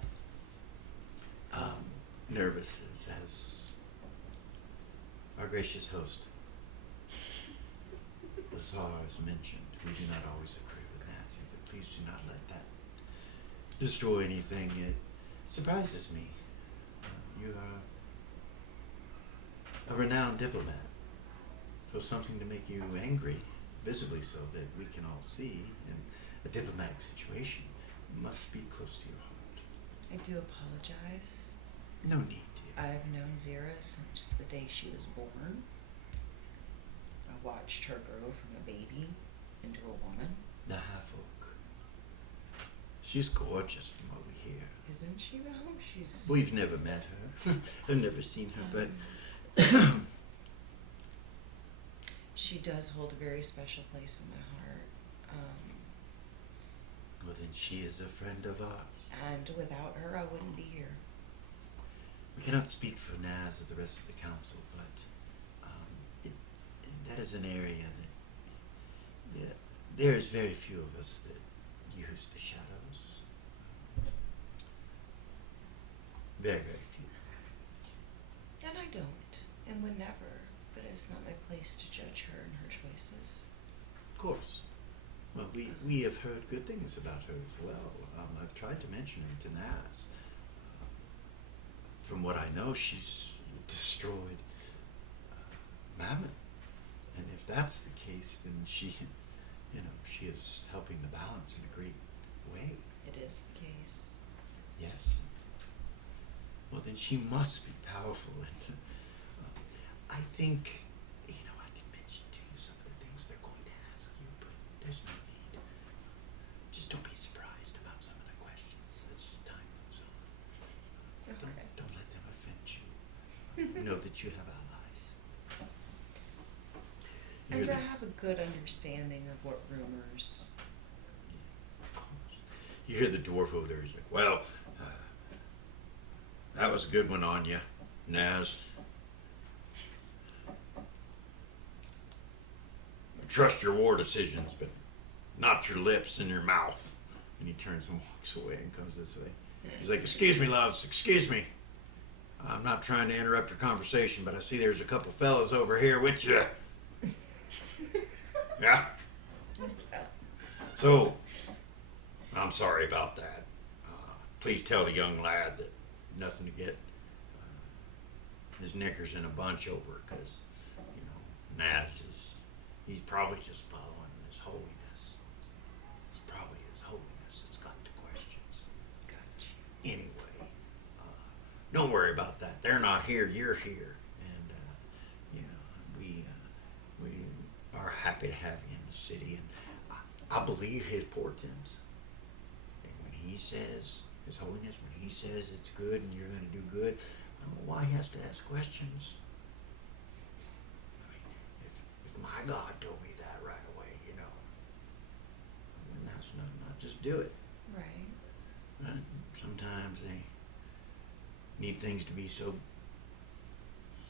Nervous as our gracious host. Lazar has mentioned, we do not always agree with Nancy, but please do not let that destroy anything. It surprises me. You are a renowned diplomat. So something to make you angry, visibly so that we can all see, in a diplomatic situation must be close to your heart. I do apologize. No need, dear. I've known Zira since the day she was born. I watched her grow from a baby into a woman. The half-orc. She's gorgeous from what we hear. Isn't she though? She's... We've never met her. I've never seen her, but she does hold a very special place in my heart. well, then she is a friend of ours. And without her, I wouldn't be here. We cannot speak for Naz or the rest of the council, but that is an area that there's very few of us that use the shadows. Very, very few. And I don't, and would never, but it's not my place to judge her and her choices. Of course. Well, we have heard good things about her as well. I've tried to mention it to Naz. From what I know, she's destroyed Mammon. And if that's the case, then she is helping the balance in a great way. It is the case. Yes. Well, then she must be powerful. And I think, I can mention to you some of the things they're going to ask you, but there's no need. Just don't be surprised about some of the questions as time moves on. Okay. Don't let them offend you. Know that you have allies. And You're to the- have a good understanding of what rumors... Of course. You hear the dwarf over there. He's like, well, that was a good one on you, Naz. Trust your war decisions, but not your lips and your mouth. And he turns and walks away and comes this way. He's like, excuse me, loves, excuse me. I'm not trying to interrupt your conversation, but I see there's a couple fellas over here with you. Yeah? So, I'm sorry about that. Please tell the young lad that nothing to get his knickers in a bunch over, because, Naz he's probably just following his holiness. It's probably his holiness that's got the questions. Gotcha. Anyway, don't worry about that. They're not here, you're here. And, we are happy to have you in the city. And I believe his portents. And when he says, his holiness, when he says it's good and you're going to do good, I don't know why he has to ask questions. I mean, if my God told me that right away, then that's not just do it. Right. And sometimes they need things to be so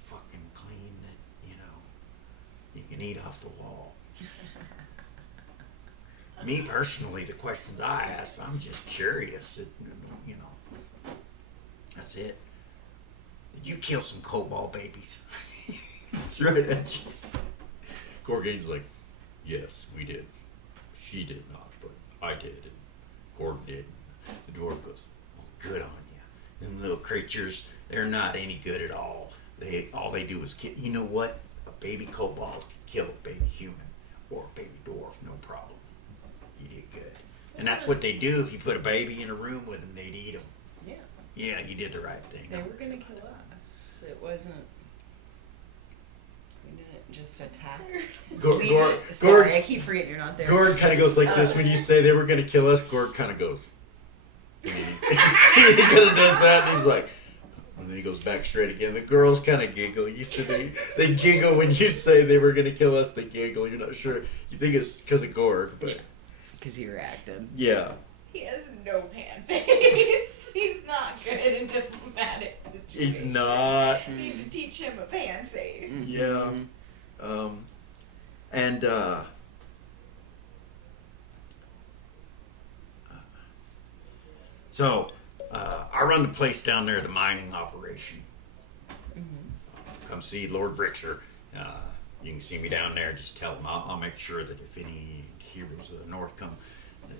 fucking clean that, you can eat off the wall. Me personally, the questions I ask, I'm just curious. That's it. Did you kill some cobalt babies? That's right at you. Corgain's like, yes, we did. She did not, but I did. And Gordon did. The dwarf goes, well, good on you. Them little creatures, they're not any good at all. All they do is kill. You know what? A baby cobalt could kill a baby human or a baby dwarf, no problem. You did good. And that's what they do. If you put a baby in a room with them, they'd eat them. Yeah. Yeah, you did the right thing. They were going to kill us. It wasn't... We didn't just attack. Sorry, I keep forgetting you're not there. Gord kind of goes like this when you say they were going to kill us. Gord kind of goes. And he kind of does that, and he's like, and then he goes back straight again. The girls kind of giggle. You said they giggle when you say they were going to kill us. They giggle. You're not sure. You think it's because of Gord, but Because you reacted. yeah. He has no pan face. He's not good in diplomatic situations. He's not. Need to teach him a pan face. Yeah. And so I run the place down there, the mining operation. Come see Lord Rixer. You can see me down there. Just tell him I'll make sure that if any heroes of the North come, that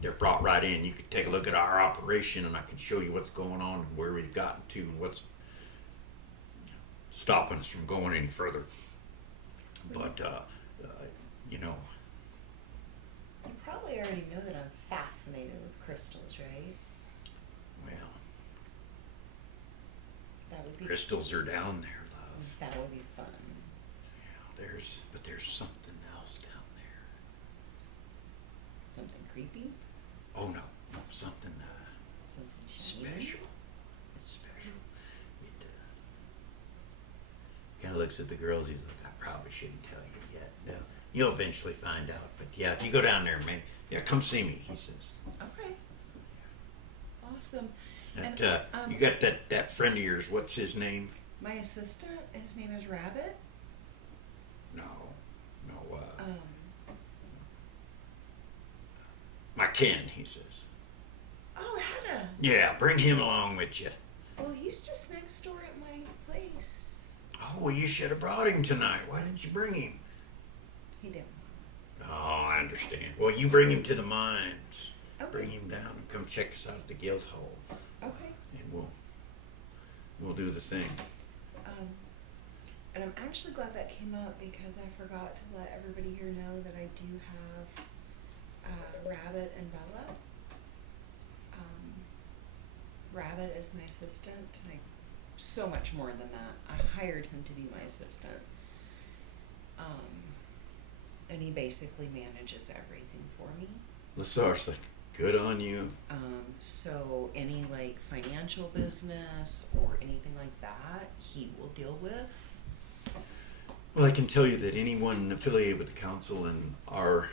they're brought right in. You could take a look at our operation, and I can show you what's going on and where we've gotten to and what's stopping us from going any further. But you know, You probably already know that I'm fascinated with crystals, right? well, That would be crystals are down there, love. That would be fun. Yeah, there's something else down there. Something creepy? Oh no, something Something shiny? special. It's special. It kind of looks at the girls. He's like, I probably shouldn't tell you yet. No, you'll eventually find out. But yeah, if you go down there, man, yeah, come see me. He says. Okay. Awesome. That you got that friend of yours. What's his name? My assistant, his name is Rabbit. No. Um, My Ken. He says. oh, Hannah. Yeah, bring him along with you. Well, he's just next door at my place. Oh, well, you should have brought him tonight. Why didn't you bring him? He didn't. Oh, I understand. Well, you bring him to the mines. Okay. Bring him down and come check us out at the guild hall, Okay. and we'll do the thing. And I'm actually glad that came up because I forgot to let everybody here know that I do have Rabbit and Bella. Rabbit is my assistant, and so much more than that. I hired him to be my assistant. And he basically manages everything for me. Lasar's like, good on you. So any like financial business or anything like that, he will deal with. Well, I can tell you that anyone affiliated with the council and our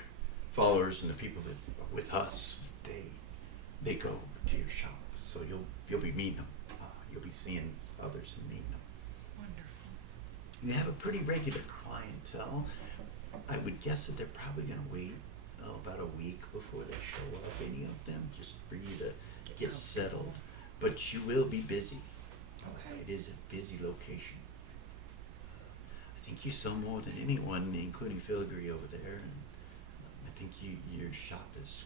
followers and the people that are with us, they go to your shop. So you'll be meeting them. You'll be seeing others and meeting them. Wonderful. You have a pretty regular clientele. I would guess that they're probably going to wait about a week before they show up, any of them, just for you to get settled. But you will be busy. Okay. It is a busy location. I think you sell more than anyone, including Filigree over there. And I think your shop is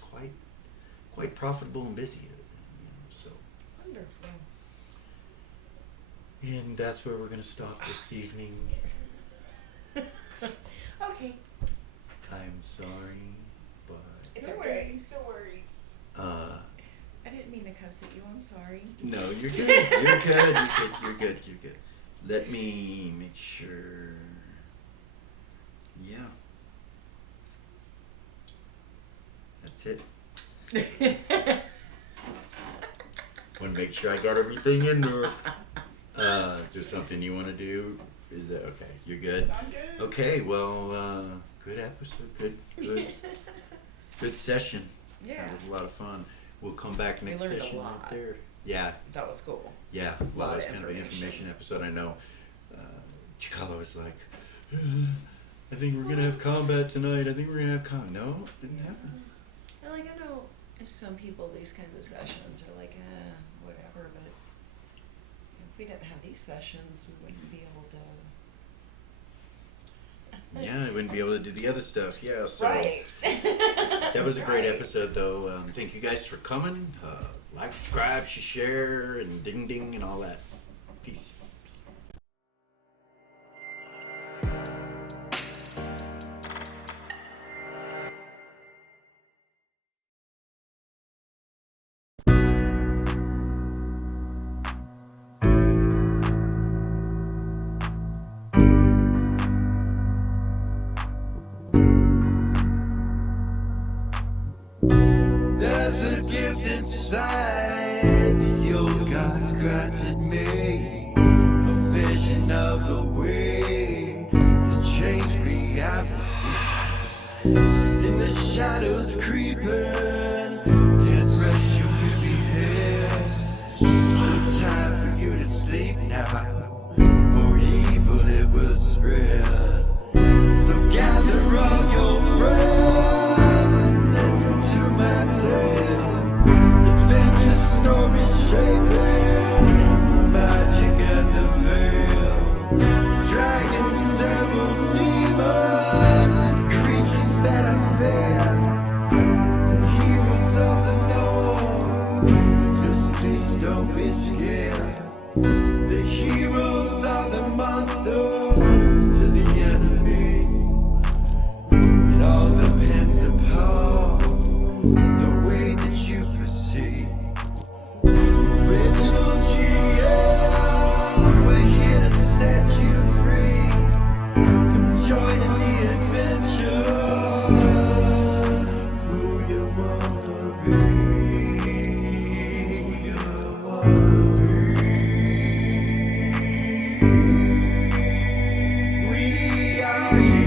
quite profitable and busy. So. Wonderful. And that's where we're going to stop this evening. Okay. I'm sorry, but It's No okay. worries. No worries. I didn't mean to cuss at you. I'm sorry. no, you're good. You're good. You're good. You're good. Let me make sure. Yeah. That's it. Want to make sure I got everything in there. Is there something you want to do? Is that okay? You're good. I'm good. Okay. Well, good episode. Good session. Yeah. That was a lot of fun. We'll come back next learned a session lot. right there. Yeah. That was cool. Yeah, well, Lot that's of kind of an information. information episode. I know Cikala was like, I think we're going to have combat tonight. I think we're going to have combat. No, it didn't happen. And like I know some people these kinds of sessions are like, whatever, but if we didn't have these sessions, we wouldn't be able to. Yeah, I wouldn't be able to do the other stuff. Yeah, so Right. that was a great Right. episode, though. Thank you guys for coming. Like, subscribe, share, and ding ding and all that. Peace. There's a gift inside the old gods granted me, a vision of the way to change reality. In the shadows creeping, can't rest your weary head. No time for you to sleep. we're here